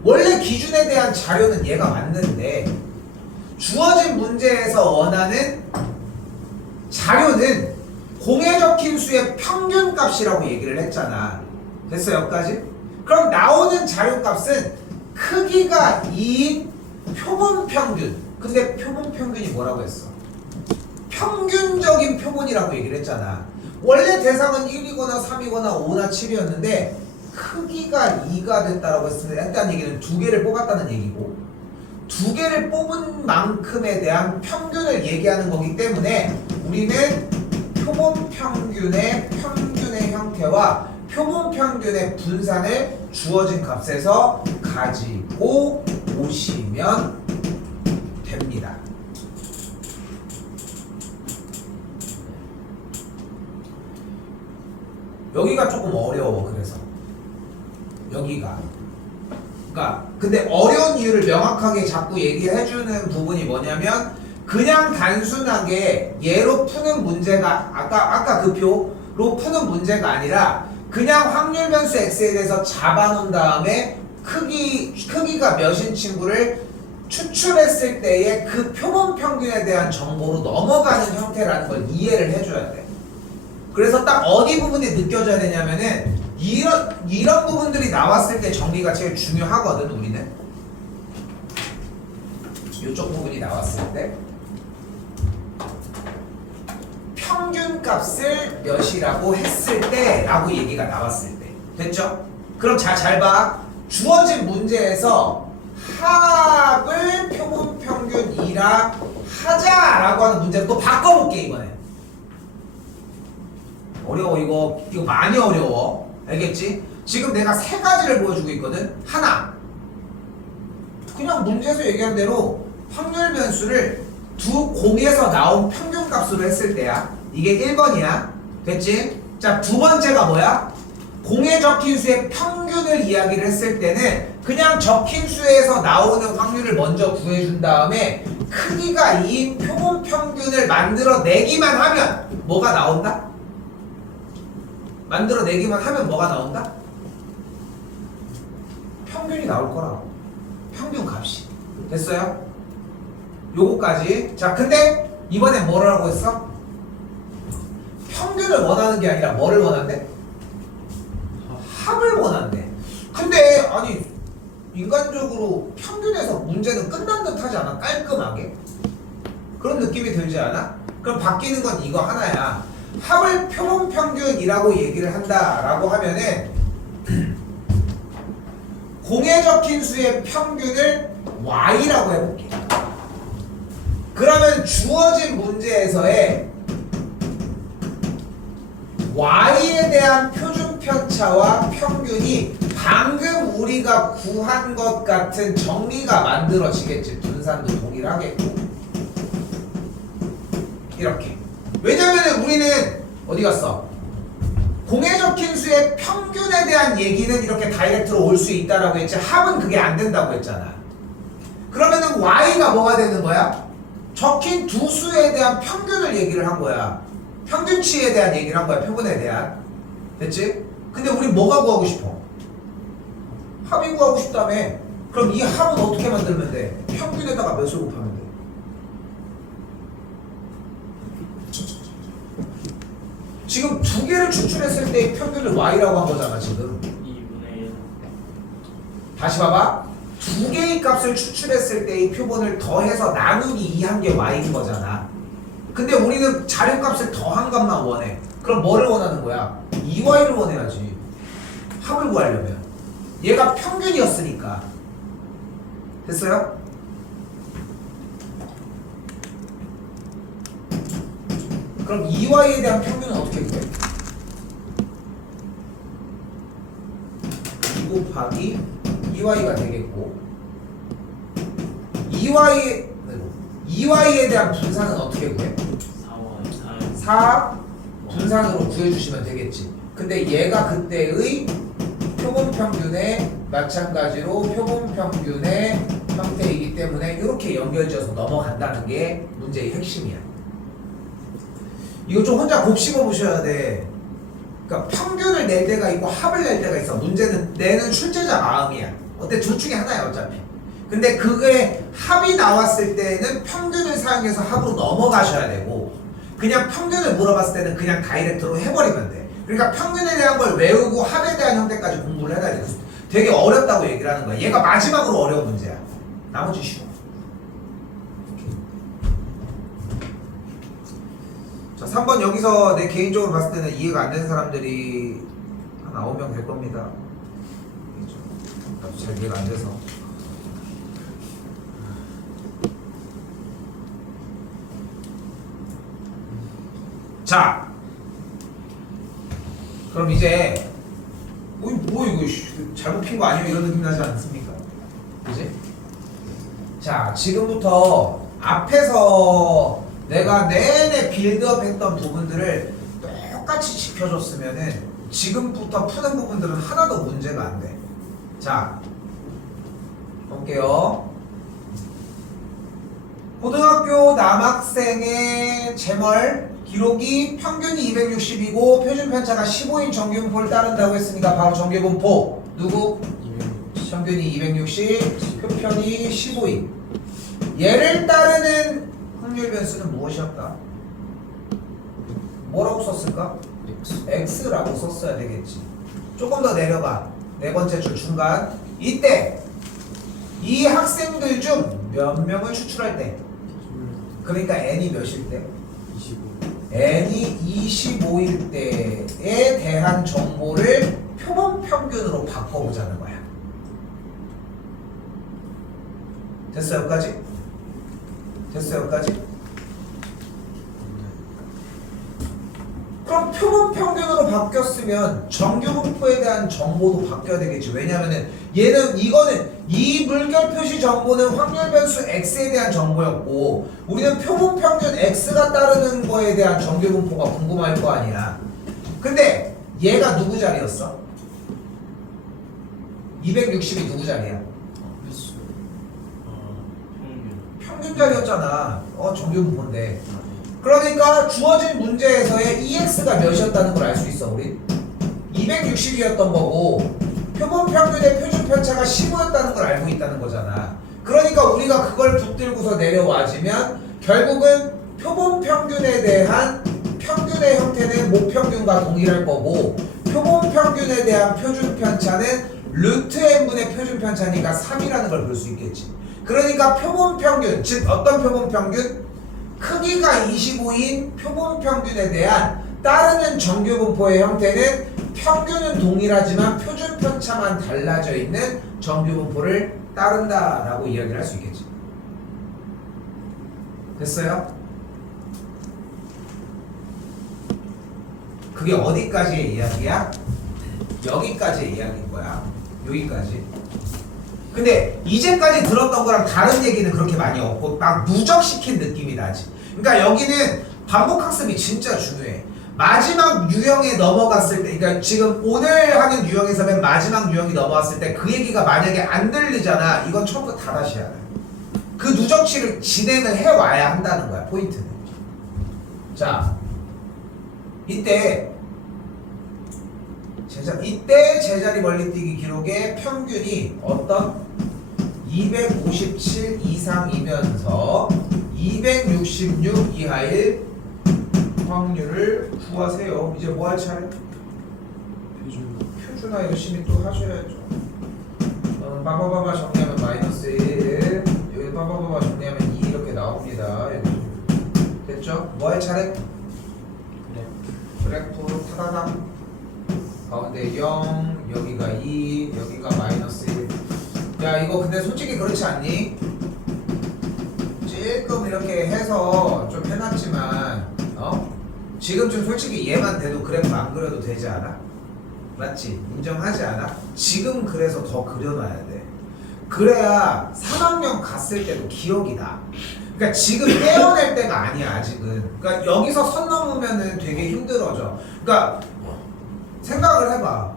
원래 기준에 대한 자료는 얘가 맞는데 주어진 문제에서 원하는 자료는 공에 적힌 수의 평균값이라고 얘기를 했잖아. 됐어요? 여기까지? 그럼 나오는 자료값은 크기가 2인 표본 평균. 근데 표본 평균이 뭐라고 했어? 평균적인 표본이라고 얘기를 했잖아. 원래 대상은 1이거나 3이거나 5나 7이었는데 크기가 2가 됐다라고 했다는 얘기는 2개를 뽑았다는 얘기고 2개를 뽑은 만큼에 대한 평균을 얘기하는 거기 때문에 우리는 표본 평균의 형태와 표본 평균의 분산을 주어진 값에서 가지고 오시면 됩니다. 여기가 조금 어려워. 그래서 여기가 그러니까 근데 어려운 이유를 명확하게 자꾸 얘기해주는 부분이 뭐냐면 그냥 단순하게 얘로 푸는 문제가 아까 그 표로 푸는 문제가 아니라 그냥 확률 변수 x에 대해서 잡아놓은 다음에 크기가 몇인 친구를 추출했을 때의 그 표본 평균에 대한 정보로 넘어가는 형태라는 걸 이해를 해줘야 돼. 그래서 딱 어디 부분이 느껴져야 되냐면은 이런 부분들이 나왔을 때 정리가 제일 중요하거든. 우리는 이쪽 부분이 나왔을 때 평균값을 몇이라고 했을 때 라고 얘기가 나왔을 때 됐죠? 그럼 잘 봐. 주어진 문제에서 합을 표본 평균 2라 하자라고 하는 문제를 또 바꿔볼게. 이번에 어려워. 이거 많이 어려워. 알겠지? 지금 내가 3가지를 보여주고 있거든. 하나, 그냥 문제에서 얘기한 대로 확률 변수를 두 공에서 나온 평균값으로 했을 때야. 이게 1번이야. 됐지? 자, 두 번째가 뭐야? 공에 적힌 수의 평균을 이야기를 했을 때는 그냥 적힌 수에서 나오는 확률을 먼저 구해준 다음에 크기가 2인 표본 평균을 만들어내기만 하면 뭐가 나온다? 만들어내기만 하면 뭐가 나온다? 평균이 나올 거라고. 평균 값이. 됐어요? 요거까지. 자, 근데 이번엔 뭐라고 했어? 평균을 원하는 게 아니라 뭐를 원한대? 합을 원한대. 근데 아니 인간적으로 평균에서 문제는 끝난 듯 하지 않아? 깔끔하게 그런 느낌이 들지 않아? 그럼 바뀌는 건 이거 하나야. 합을 표본평균이라고 얘기를 한다라고 하면은 공에 적힌 수의 평균을 y라고 해볼게. 그러면 주어진 문제에서의 y에 대한 표준 편차와 평균이 방금 우리가 구한 것 같은 정리가 만들어지겠지. 분산도 동일하겠고 이렇게. 왜냐면 우리는 어디 갔어? 공에 적힌 수의 평균에 대한 얘기는 이렇게 다이렉트로 올 수 있다라고 했지. 합은 그게 안 된다고 했잖아. 그러면은 y가 뭐가 되는 거야? 적힌 두 수에 대한 평균을 얘기를 한 거야. 평균치에 대한 얘기를 한 거야. 표본에 대한. 됐지? 근데 우리 뭐가 구하고 싶어? 합이 구하고 싶다며. 그럼 이 합은 어떻게 만들면 돼? 평균에다가 몇을 곱하면 돼? 지금 두 개를 추출했을 때의 평균을 y라고 한 거잖아 지금. 2분의 1. 다시 봐봐. 두 개의 값을 추출했을 때의 표본을 더해서 나누기 2한 게 y인 거잖아. 근데 우리는 자료값을 더한 값만 원해. 그럼 뭐를 원하는 거야? 2y를 원해야지. 합을 구하려면. 얘가 평균이었으니까. 됐어요? 그럼 2y에 대한 평균은 어떻게 구해? 2 곱하기 2y가 되겠고 2y에 대한 분산은 어떻게 구해? 4y 4 분산으로 구해주시면 되겠지. 근데 얘가 그때의 표본평균에 마찬가지로 표본평균의 형태이기 때문에 이렇게 연결지어서 넘어간다는 게 문제의 핵심이야. 이거 좀 혼자 곱씹어 보셔야 돼. 그러니까 평균을 낼 때가 있고 합을 낼 때가 있어. 문제는 내는 출제자 마음이야. 어때? 둘 중에 하나야 어차피. 근데 그게 합이 나왔을 때는 평균을 사용해서 합으로 넘어가셔야 되고 그냥 평균을 물어봤을 때는 그냥 다이렉트로 해버리면 돼. 그러니까 평균에 대한 걸 외우고 합에 대한 형태까지 공부를 해야 돼. 되게 어렵다고 얘기를 하는 거야. 얘가 마지막으로 어려운 문제야. 나머지 쉬워. 자, 3번 여기서 내 개인적으로 봤을 때는 이해가 안 되는 사람들이 한 9명 될 겁니다. 나도 잘 이해가 안 돼서. 자, 그럼 이제 뭐 이거 잘못 핀 거 아니에요? 이런 느낌 나지 않습니까? 그지? 자, 지금부터 앞에서 내가 내내 빌드업 했던 부분들을 똑같이 지켜줬으면은 지금부터 푸는 부분들은 하나도 문제가 안 돼. 자, 볼게요. 고등학교 남학생의 재멀 기록이 평균이 260이고 표준 편차가 15인 정규분포를 따른다고 했으니까 바로 정규분포 누구? 평균이 260, 표편이 15인. 얘를 따르는 확률 변수는 무엇이었다? 뭐라고 썼을까? X라고 썼어야 되겠지. 조금 더 내려가. 네 번째 줄 중간. 이때 이 학생들 중 몇 명을 추출할 때? 그러니까 n이 몇일 때? 25. n이 25일 때에 대한 정보를 표본 평균으로 바꿔보자는 거야. 됐어요, 여기까지? 됐어요, 여기까지? 그럼 표본 평균으로 바뀌었으면 정규분포에 대한 정보도 바뀌어야 되겠지. 왜냐면은 이거는 이 물결 표시 정보는 확률 변수 x에 대한 정보였고 우리는 표본 평균 x가 따르는 거에 대한 정규분포가 궁금할 거 아니야. 근데 얘가 누구 자리였어? 260이 누구 자리야? 횟수. 평균 자리였잖아. 정규분포인데. 그러니까 주어진 문제에서의 EX가 몇이었다는 걸 알 수 있어 우리. 260이었던 거고 표본 평균의 표준 편차가 15였다는 걸 알고 있다는 거잖아. 그러니까 우리가 그걸 붙들고서 내려와지면 결국은 표본 평균에 대한 평균의 형태는 모평균과 동일할 거고 표본 평균에 대한 표준 편차는 루트 n분의 표준 편차니까 3이라는 걸 볼 수 있겠지. 그러니까 표본 평균, 즉 어떤 표본 평균? 크기가 25인 표본 평균에 대한 따르는 정규 분포의 형태는 평균은 동일하지만 표준 편차만 달라져 있는 정규 분포를 따른다라고 이야기를 할 수 있겠지. 됐어요? 그게 어디까지의 이야기야? 여기까지의 이야기인 거야. 여기까지. 근데 이제까지 들었던 거랑 다른 얘기는 그렇게 많이 없고 막 누적시킨 느낌이 나지. 그러니까 여기는 반복학습이 진짜 중요해. 마지막 유형에 넘어갔을 때, 그러니까 지금 오늘 하는 유형에서 맨 마지막 유형이 넘어갔을 때 그 얘기가 만약에 안 들리잖아. 이건 처음부터 다 다시 해야 돼. 그 누적치를 진행을 해와야 한다는 거야. 포인트는. 자, 이때 제자리 멀리뛰기 기록의 평균이 어떤 257 이상이면서 266 이하일 확률을 구하세요. 이제 뭐 할 차례? 표준화 열심히 또 하셔야죠. 빠바바바 정리하면 마이너스 1, 여기 빠바바바 정리하면 2 이렇게 나옵니다. 됐죠? 뭐 할 차례? 그래프 타다당 가운데 0, 여기가 2, 여기가 마이너스 1. 야, 이거 근데 솔직히 그렇지 않니? 조금 이렇게 해서 좀 해놨지만 지금 좀 솔직히 얘만 돼도 그래프 안 그려도 되지 않아? 맞지? 인정하지 않아? 지금 그래서 더 그려놔야 돼. 그래야 3학년 갔을 때도 기억이 나. 그러니까 지금 떼어낼 때가 아니야 아직은. 그러니까 여기서 선 넘으면은 되게 힘들어져. 그러니까 생각을 해봐.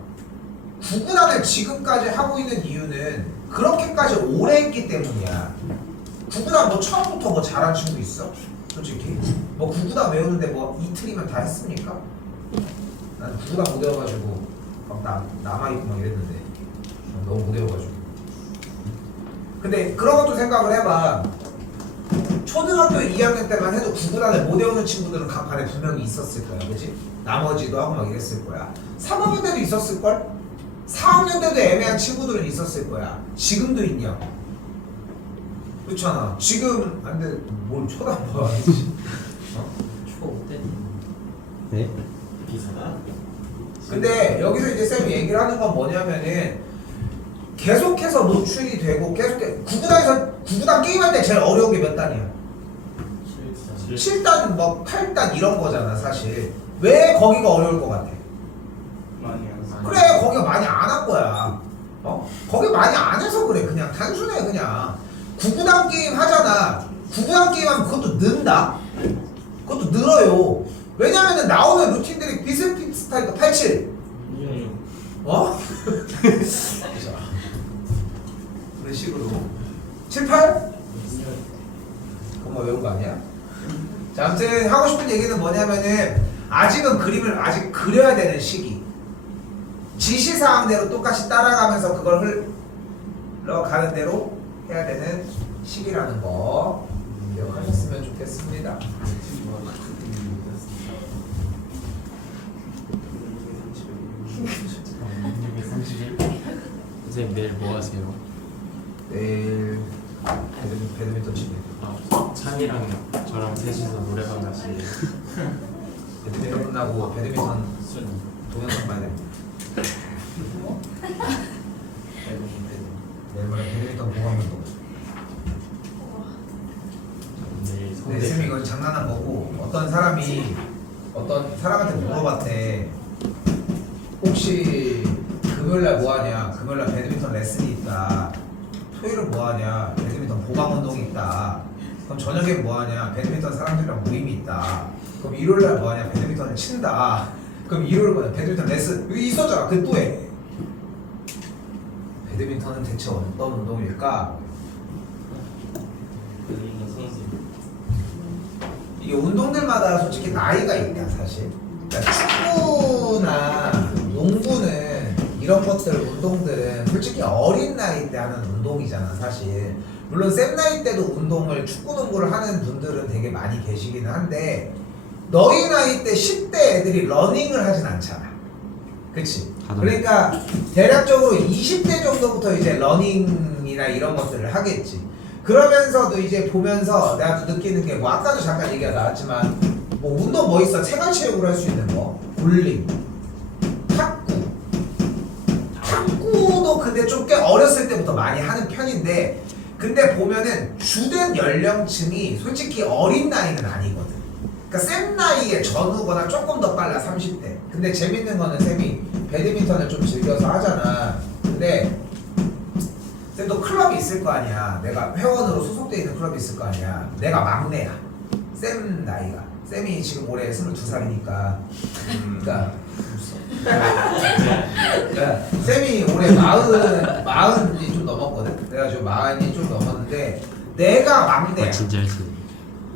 구구단을 지금까지 하고 있는 이유는 그렇게까지 오래 했기 때문이야. 구구단 뭐 처음부터 뭐 잘한 친구 있어? 솔직히 뭐 구구단 외우는데 뭐 이틀이면 다 했습니까? 난 구구단 못 외워가지고 막 남아있고 막 이랬는데 너무 못 외워가지고. 근데 그런 것도 생각을 해봐. 초등학교 2학년 때만 해도 구구단을 못 외우는 친구들은 간판에 분명히 있었을 거야, 그치? 나머지도 하고 막 이랬을 거야. 3학년 때도 있었을걸? 4학년 때도 애매한 친구들은 있었을 거야. 지금도 있냐? 그렇잖아. 지금 안 돼. 뭘 쳐다봐. 초 네? 비사다. 근데 여기서 이제 쌤이 얘기를 하는 건 뭐냐면은 계속해서 노출이 되고 구구단 게임할 때 제일 어려운 게 몇 단이야? 7단, 뭐 8단 이런 거잖아 사실. 왜 거기가 어려울 것 같아? 많이 안 그래, 거기가 많이 안 한 거야. 거기 많이 안 해서 그래. 그냥 단순해. 그냥 구구단 게임 하잖아. 구구단 게임 하면 그것도 는다. 그것도 늘어요. 왜냐면은 나오는 루틴들이 비슷비슷하니까. 87 그런 식으로 7, 8? 그것만 외운 거 아니야? 자, 아무튼 하고 싶은 얘기는 뭐냐면은 아직은 그림을 아직 그려야 되는 시기. 지시사항대로 똑같이 따라가면서 그걸 흘러가는 대로 해야 되는 시기라는 거 기억하셨으면 좋겠습니다. 선생님 내일 뭐 하세요? 내일 배드민턴 치네. 찬이랑 저랑 셋이서 노래방 가시래요. 배드민턴 끝나고 배드민턴 동영상 봐야 됩니다. 내일 모레 배드민턴 공항운동. 내일 네, 쌤이 이건 장난한 거고 어떤 사람이 어떤 사람한테 물어봤대. 혹시 금요일날 뭐하냐? 금요일날 배드민턴 레슨이 있다. 토요일은 뭐하냐? 배드민턴 보강운동이 있다. 그럼 저녁엔 뭐하냐? 배드민턴 사람들이랑 모임이 있다. 그럼 일요일날 뭐하냐? 배드민턴을 친다. 그럼 일요일 뭐냐? 배드민턴 레슨 여기 있었잖아. 그 또 해. 배드민턴은 대체 어떤 운동일까? 이게 운동들마다 솔직히 나이가 있다 사실. 그러니까 축구나 농구는 이런 것들 운동들은 솔직히 어린 나이 때 하는 운동이잖아 사실. 물론 쌤 나이 때도 운동을 축구 농구를 하는 분들은 되게 많이 계시기는 한데 너희 나이 때 10대 애들이 러닝을 하진 않잖아. 그치? 그러니까 대략적으로 20대 정도부터 이제 러닝이나 이런 것들을 하겠지. 그러면서도 이제 보면서 내가 또 느끼는 게 뭐 아까도 잠깐 얘기가 나왔지만 뭐 운동 뭐 있어? 생활체육으로 할 수 있는 거 볼링, 탁구도 근데 좀 꽤 어렸을 때부터 많이 하는 편인데 근데 보면은 주된 연령층이 솔직히 어린 나이는 아니거든. 그러니까 쌤 나이에 전후거나 조금 더 빨라 30대. 근데 재밌는 거는 쌤이 배드민턴을 좀 즐겨서 하잖아. 근데 쌤도 클럽이 있을 거 아니야. 내가 회원으로 소속돼 있는 클럽이 있을 거 아니야. 내가 막내야. 쌤 나이가. 쌤이 지금 올해 22살이니까. 그러니까 쌤이 올해 40이 좀 넘었거든. 내가 지금 40이 좀 넘었는데 내가 막내야. 진짜 할수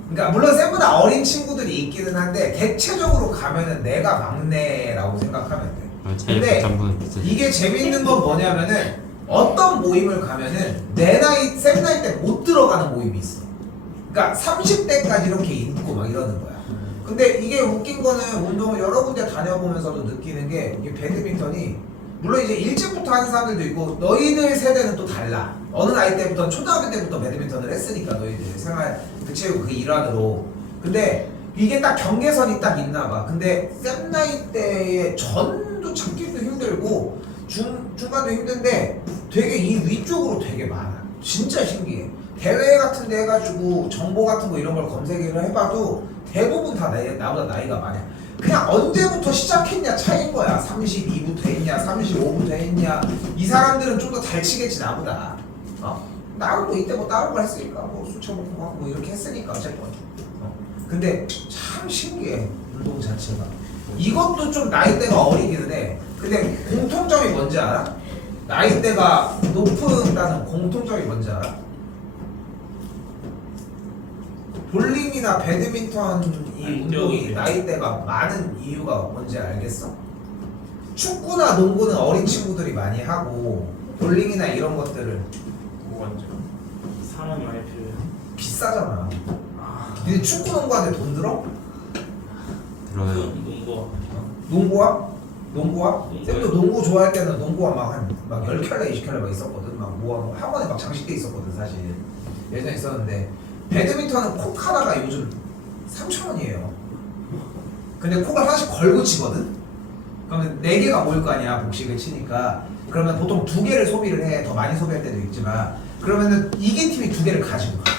그러니까 물론 쌤보다 어린 친구들이 있기는 한데 대체적으로 가면은 내가 막내라고 생각하면 돼. 제일 전분 이게 재밌는 건 뭐냐면은 어떤 모임을 가면은 내 나이 쌤 나이 때 못 들어가는 모임이 있어. 그러니까 30대까지 이렇게 있고 막 이러는 거야. 근데 이게 웃긴 거는 운동을 여러 군데 다녀보면서도 느끼는 게 이게 배드민턴이 물론 이제 일찍부터 하는 사람들도 있고 너희들 세대는 또 달라. 어느 나이 때부터 초등학교 때부터 배드민턴을 했으니까 너희들 생활 그 체육 그 일환으로. 근데 이게 딱 경계선이 딱 있나 봐. 근데 쌤 나이 때의 전도 찾기도 힘들고 중간도 힘든데 되게 이 위쪽으로 되게 많아. 진짜 신기해. 대회 같은 데 해가지고 정보 같은 거 이런 걸 검색을 해봐도 대부분 다 나보다 나이가 많아. 그냥 언제부터 시작했냐 차이인 거야. 32부터 했냐 35부터 했냐. 이 사람들은 좀 더 잘 치겠지 나보다. 나는 뭐 이때 뭐 다른 걸 했으니까 뭐 술 처먹고 하고 뭐 이렇게 했으니까 어쨌건. 근데 참 신기해 운동 자체가. 이것도 좀 나이대가 어리기는 해. 근데 공통점이 뭔지 알아? 나이대가 높다는 공통점이 뭔지 알아? 볼링이나 배드민턴 이 운동이 나이대가 많은 이유가 뭔지 알겠어? 축구나 농구는 어린 친구들이 많이 하고 볼링이나 이런 것들은 완전 사람이 많이 필요해. 비싸잖아. 니네 축구 농구하는데 돈 들어? 들어요. 농구. 농구화? 농구화? 쌤도 농구 좋아할 때는 농구화 막 10켤레 20켤레 막 있었거든. 막 모아 학원에 막 장식돼 있었거든 사실. 예전에 있었는데 배드민턴은 콕 하나가 요즘 3,000원이에요. 근데 콕을 하나씩 걸고 치거든? 그러면 4개가 모일 거 아니야, 복식을 치니까. 그러면 보통 2개를 소비를 해. 더 많이 소비할 때도 있지만. 그러면은 이긴 팀이 2개를 가지고 가.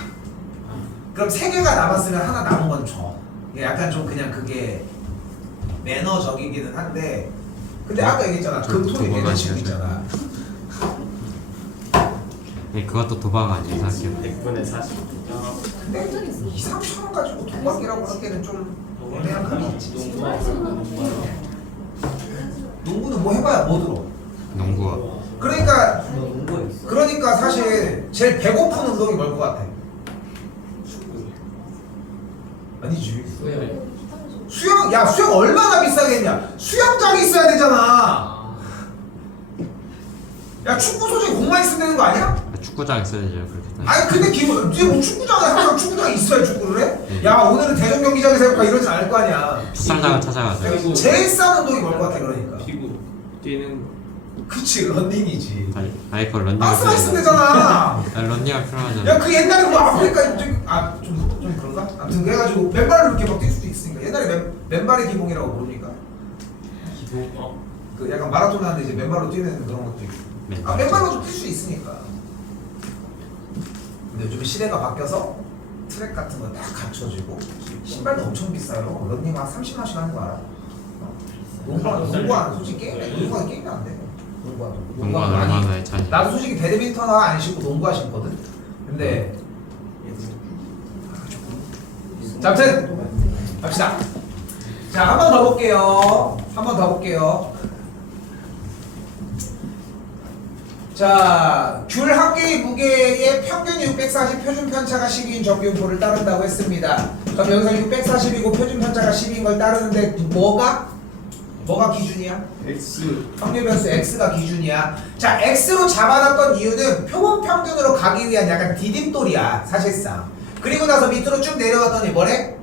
그럼 3개가 남았으면 하나 남은 건 줘. 약간 좀 그냥 그게 매너적이기는 한데. 근데 아까 얘기했잖아. 금토리 매너 치고 있잖아. 네, 그것도 도박 아니에요, 사실. 100분의 40. 근데 2, 3천 원 가지고 도박이라고 하기에는 좀 애매한 감이 있지. 농구는 뭐 해봐야 뭐 들어. 농구가 그러니까 농구에 있어? 그러니까 사실 제일 배고픈 운동이 뭘 것 같아? 아니지. 수영, 야 수영 얼마나 비싸겠냐? 수영장이 있어야 되잖아. 야 축구 소재 공만 있으면 되는 거 아니야? 축구장 있어야죠, 그렇게 따지면. 아니 근데 기본 이제 뭐 축구장에 항상 축구장이 있어야 축구를 해? 야 오늘은 대전 경기장에서 해볼까 이러지 않을 거 아니야. 축구장을 찾아가세요. 제일 싼 운동이 뭘 것 같아 그러니까. 피구 뛰는 그치 런닝이지. 아니 그걸 런닝. 박스가 있으면 되잖아. 런닝할 필요하잖아. 야 그 옛날에 뭐 아프리카 좀 그런가? 아무튼 그래가지고 맨발로 이렇게 막 뛸 수도 있으니까 옛날에 맨발의 기봉이라고 부릅니까? 기본 그 약간 마라톤 하는데 이제 맨발로 뛰는 그런 것도 있고. 맨발. 맨발로 좀 뛸 수 있으니까. 근데 요즘 시대가 바뀌어서 트랙 같은 거 딱 갖춰지고 신발도 엄청 비싸요. 런닝 막 30만씩 하는 거 알아? 농구하는 솔직히 농구하는 게임이 안 돼. 농구는 얼마나 차지? 나도 솔직히 배드민턴 안 신고 농구화 신거든. 근데 자, 아무튼 갑시다. 자, 한 번 더 볼게요. 한 번 더 볼게요. 자, 귤 한 개의 무게의 평균 640, 표준 편차가 12인 정비용포를 따른다고 했습니다. 그럼 여기서 640이고 표준 편차가 12인 걸 따르는데 뭐가 뭐가 기준이야? X. 확률 변수 x가 기준이야. 자, x로 잡아놨던 이유는 표본 평균으로 가기 위한 약간 디딤돌이야, 사실상. 그리고 나서 밑으로 쭉 내려갔더니 뭐래?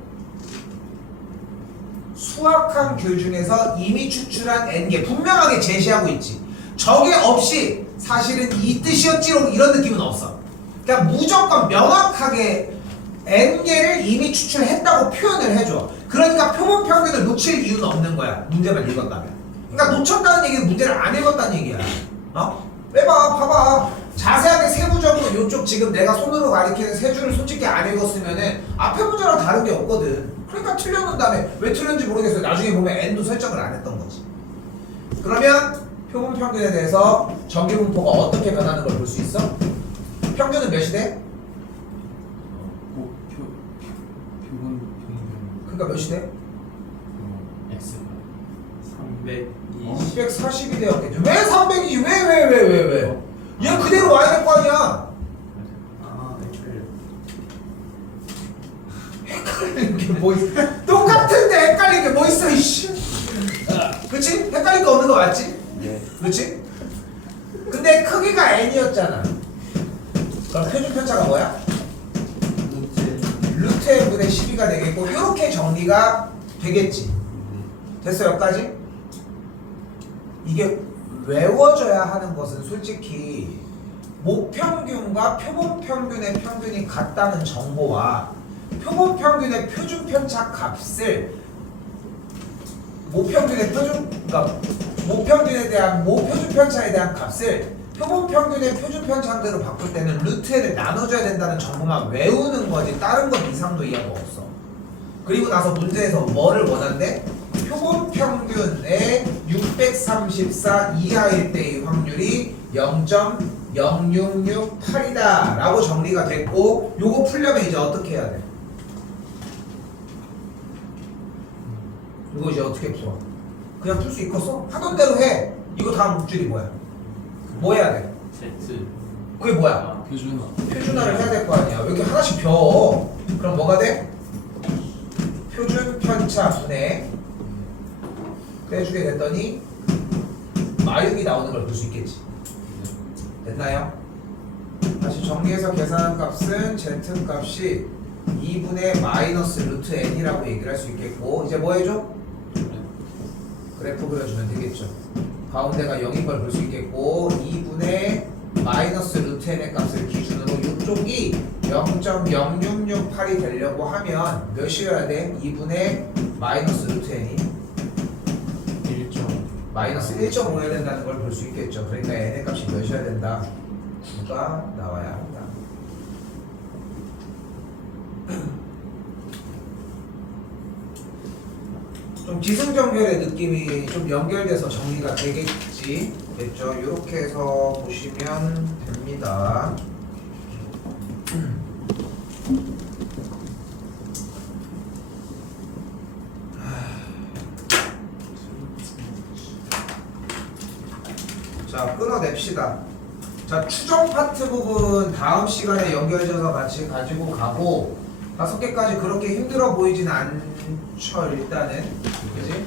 수학한 귤 중에서 이미 추출한 n개 분명하게 제시하고 있지. 저게 없이 사실은 이 뜻이었지롱 이런 느낌은 없어. 그러니까 무조건 명확하게 n개를 이미 추출했다고 표현을 해줘. 그러니까 표본 평균을 놓칠 이유는 없는 거야, 문제만 읽었다면. 그러니까 놓쳤다는 얘기는 문제를 안 읽었다는 얘기야. 빼봐, 봐봐. 자세하게 세부적으로 요쪽 지금 내가 손으로 가리키는 세 줄을 솔직히 안 읽었으면은 앞에 문제랑 다른 게 없거든. 그러니까 틀려놓은 다음에 왜 틀렸는지 모르겠어요. 나중에 보면 n도 설정을 안 했던 거지. 그러면 표본 평균에 대해서 정기분포가 어떻게 변하는 걸 볼 수 있어? 평균은 몇이 돼? 표본 평균. 그러니까 몇이 돼? X가 320. 240이 되었겠죠. 왜 300이지? 왜? 얘 그대로 와야 될 거 아니야. 아, 헷갈려. 헷갈리는 게 뭐 있어? 똑같은데 헷갈리는 게 뭐 있어, 이씨. 그치? 헷갈릴 거 없는 거 맞지? 네. 그렇지? 근데 크기가 n이었잖아. 그럼 표준 편차가 뭐야? 루트 n분의 12가 되겠고 이렇게 정리가 되겠지. 됐어, 여기까지? 이게 외워져야 하는 것은 솔직히 목평균과 표본평균의 평균이 같다는 정보와 표본평균의 표준 편차 값을 목평균에 대한 모표준 편차에 대한 값을 표본평균의 표준 편차대로 바꿀 때는 루트 n을 나눠줘야 된다는 정보만 외우는 거지 다른 것 이상도 이해가 없어. 그리고 나서 문제에서 뭐를 원한대? 표본평균의 634 이하일 때의 확률이 0.0668이다 라고 정리가 됐고, 요거 풀려면 이제 어떻게 해야 돼? 이거 이제 어떻게 풀어? 그냥 풀 수 있겠어? 하던 대로 해. 이거 다음 목줄이 뭐야? 뭐 해야 돼? Z. 그게 뭐야? 표준화. 표준화를 해야 될 거 아니야. 왜 이렇게 하나씩 펴? 그럼 뭐가 돼? 표준 편차 분해 빼주게 됐더니 마육이 나오는 걸 볼 수 있겠지. 됐나요? 다시 정리해서 계산한 값은 z 값이 2분의 마이너스 루트 n이라고 얘기를 할 수 있겠고, 이제 뭐 해줘? 그래프 그려주면 되겠죠. 가운데가 0인 걸 볼 수 있겠고, 2분의 마이너스 루트 n의 값을 기준으로 이쪽이 0.0668이 되려고 하면 몇이어야 돼? 2분의 마이너스 루트 n이 1점. 마이너스 1.5여야 된다는 걸 볼 수 있겠죠. 그러니까 n의 값이 몇이어야 된다? 9가 나와야 한다. 좀 기승전결의 느낌이 좀 연결돼서 정리가 되겠지. 됐죠? 이렇게 해서 보시면 됩니다. 자, 끊어냅시다. 자, 추정 파트 부분 다음 시간에 연결져서 같이 가지고 가고, 5개까지 그렇게 힘들어 보이진 않죠, 일단은. 그지?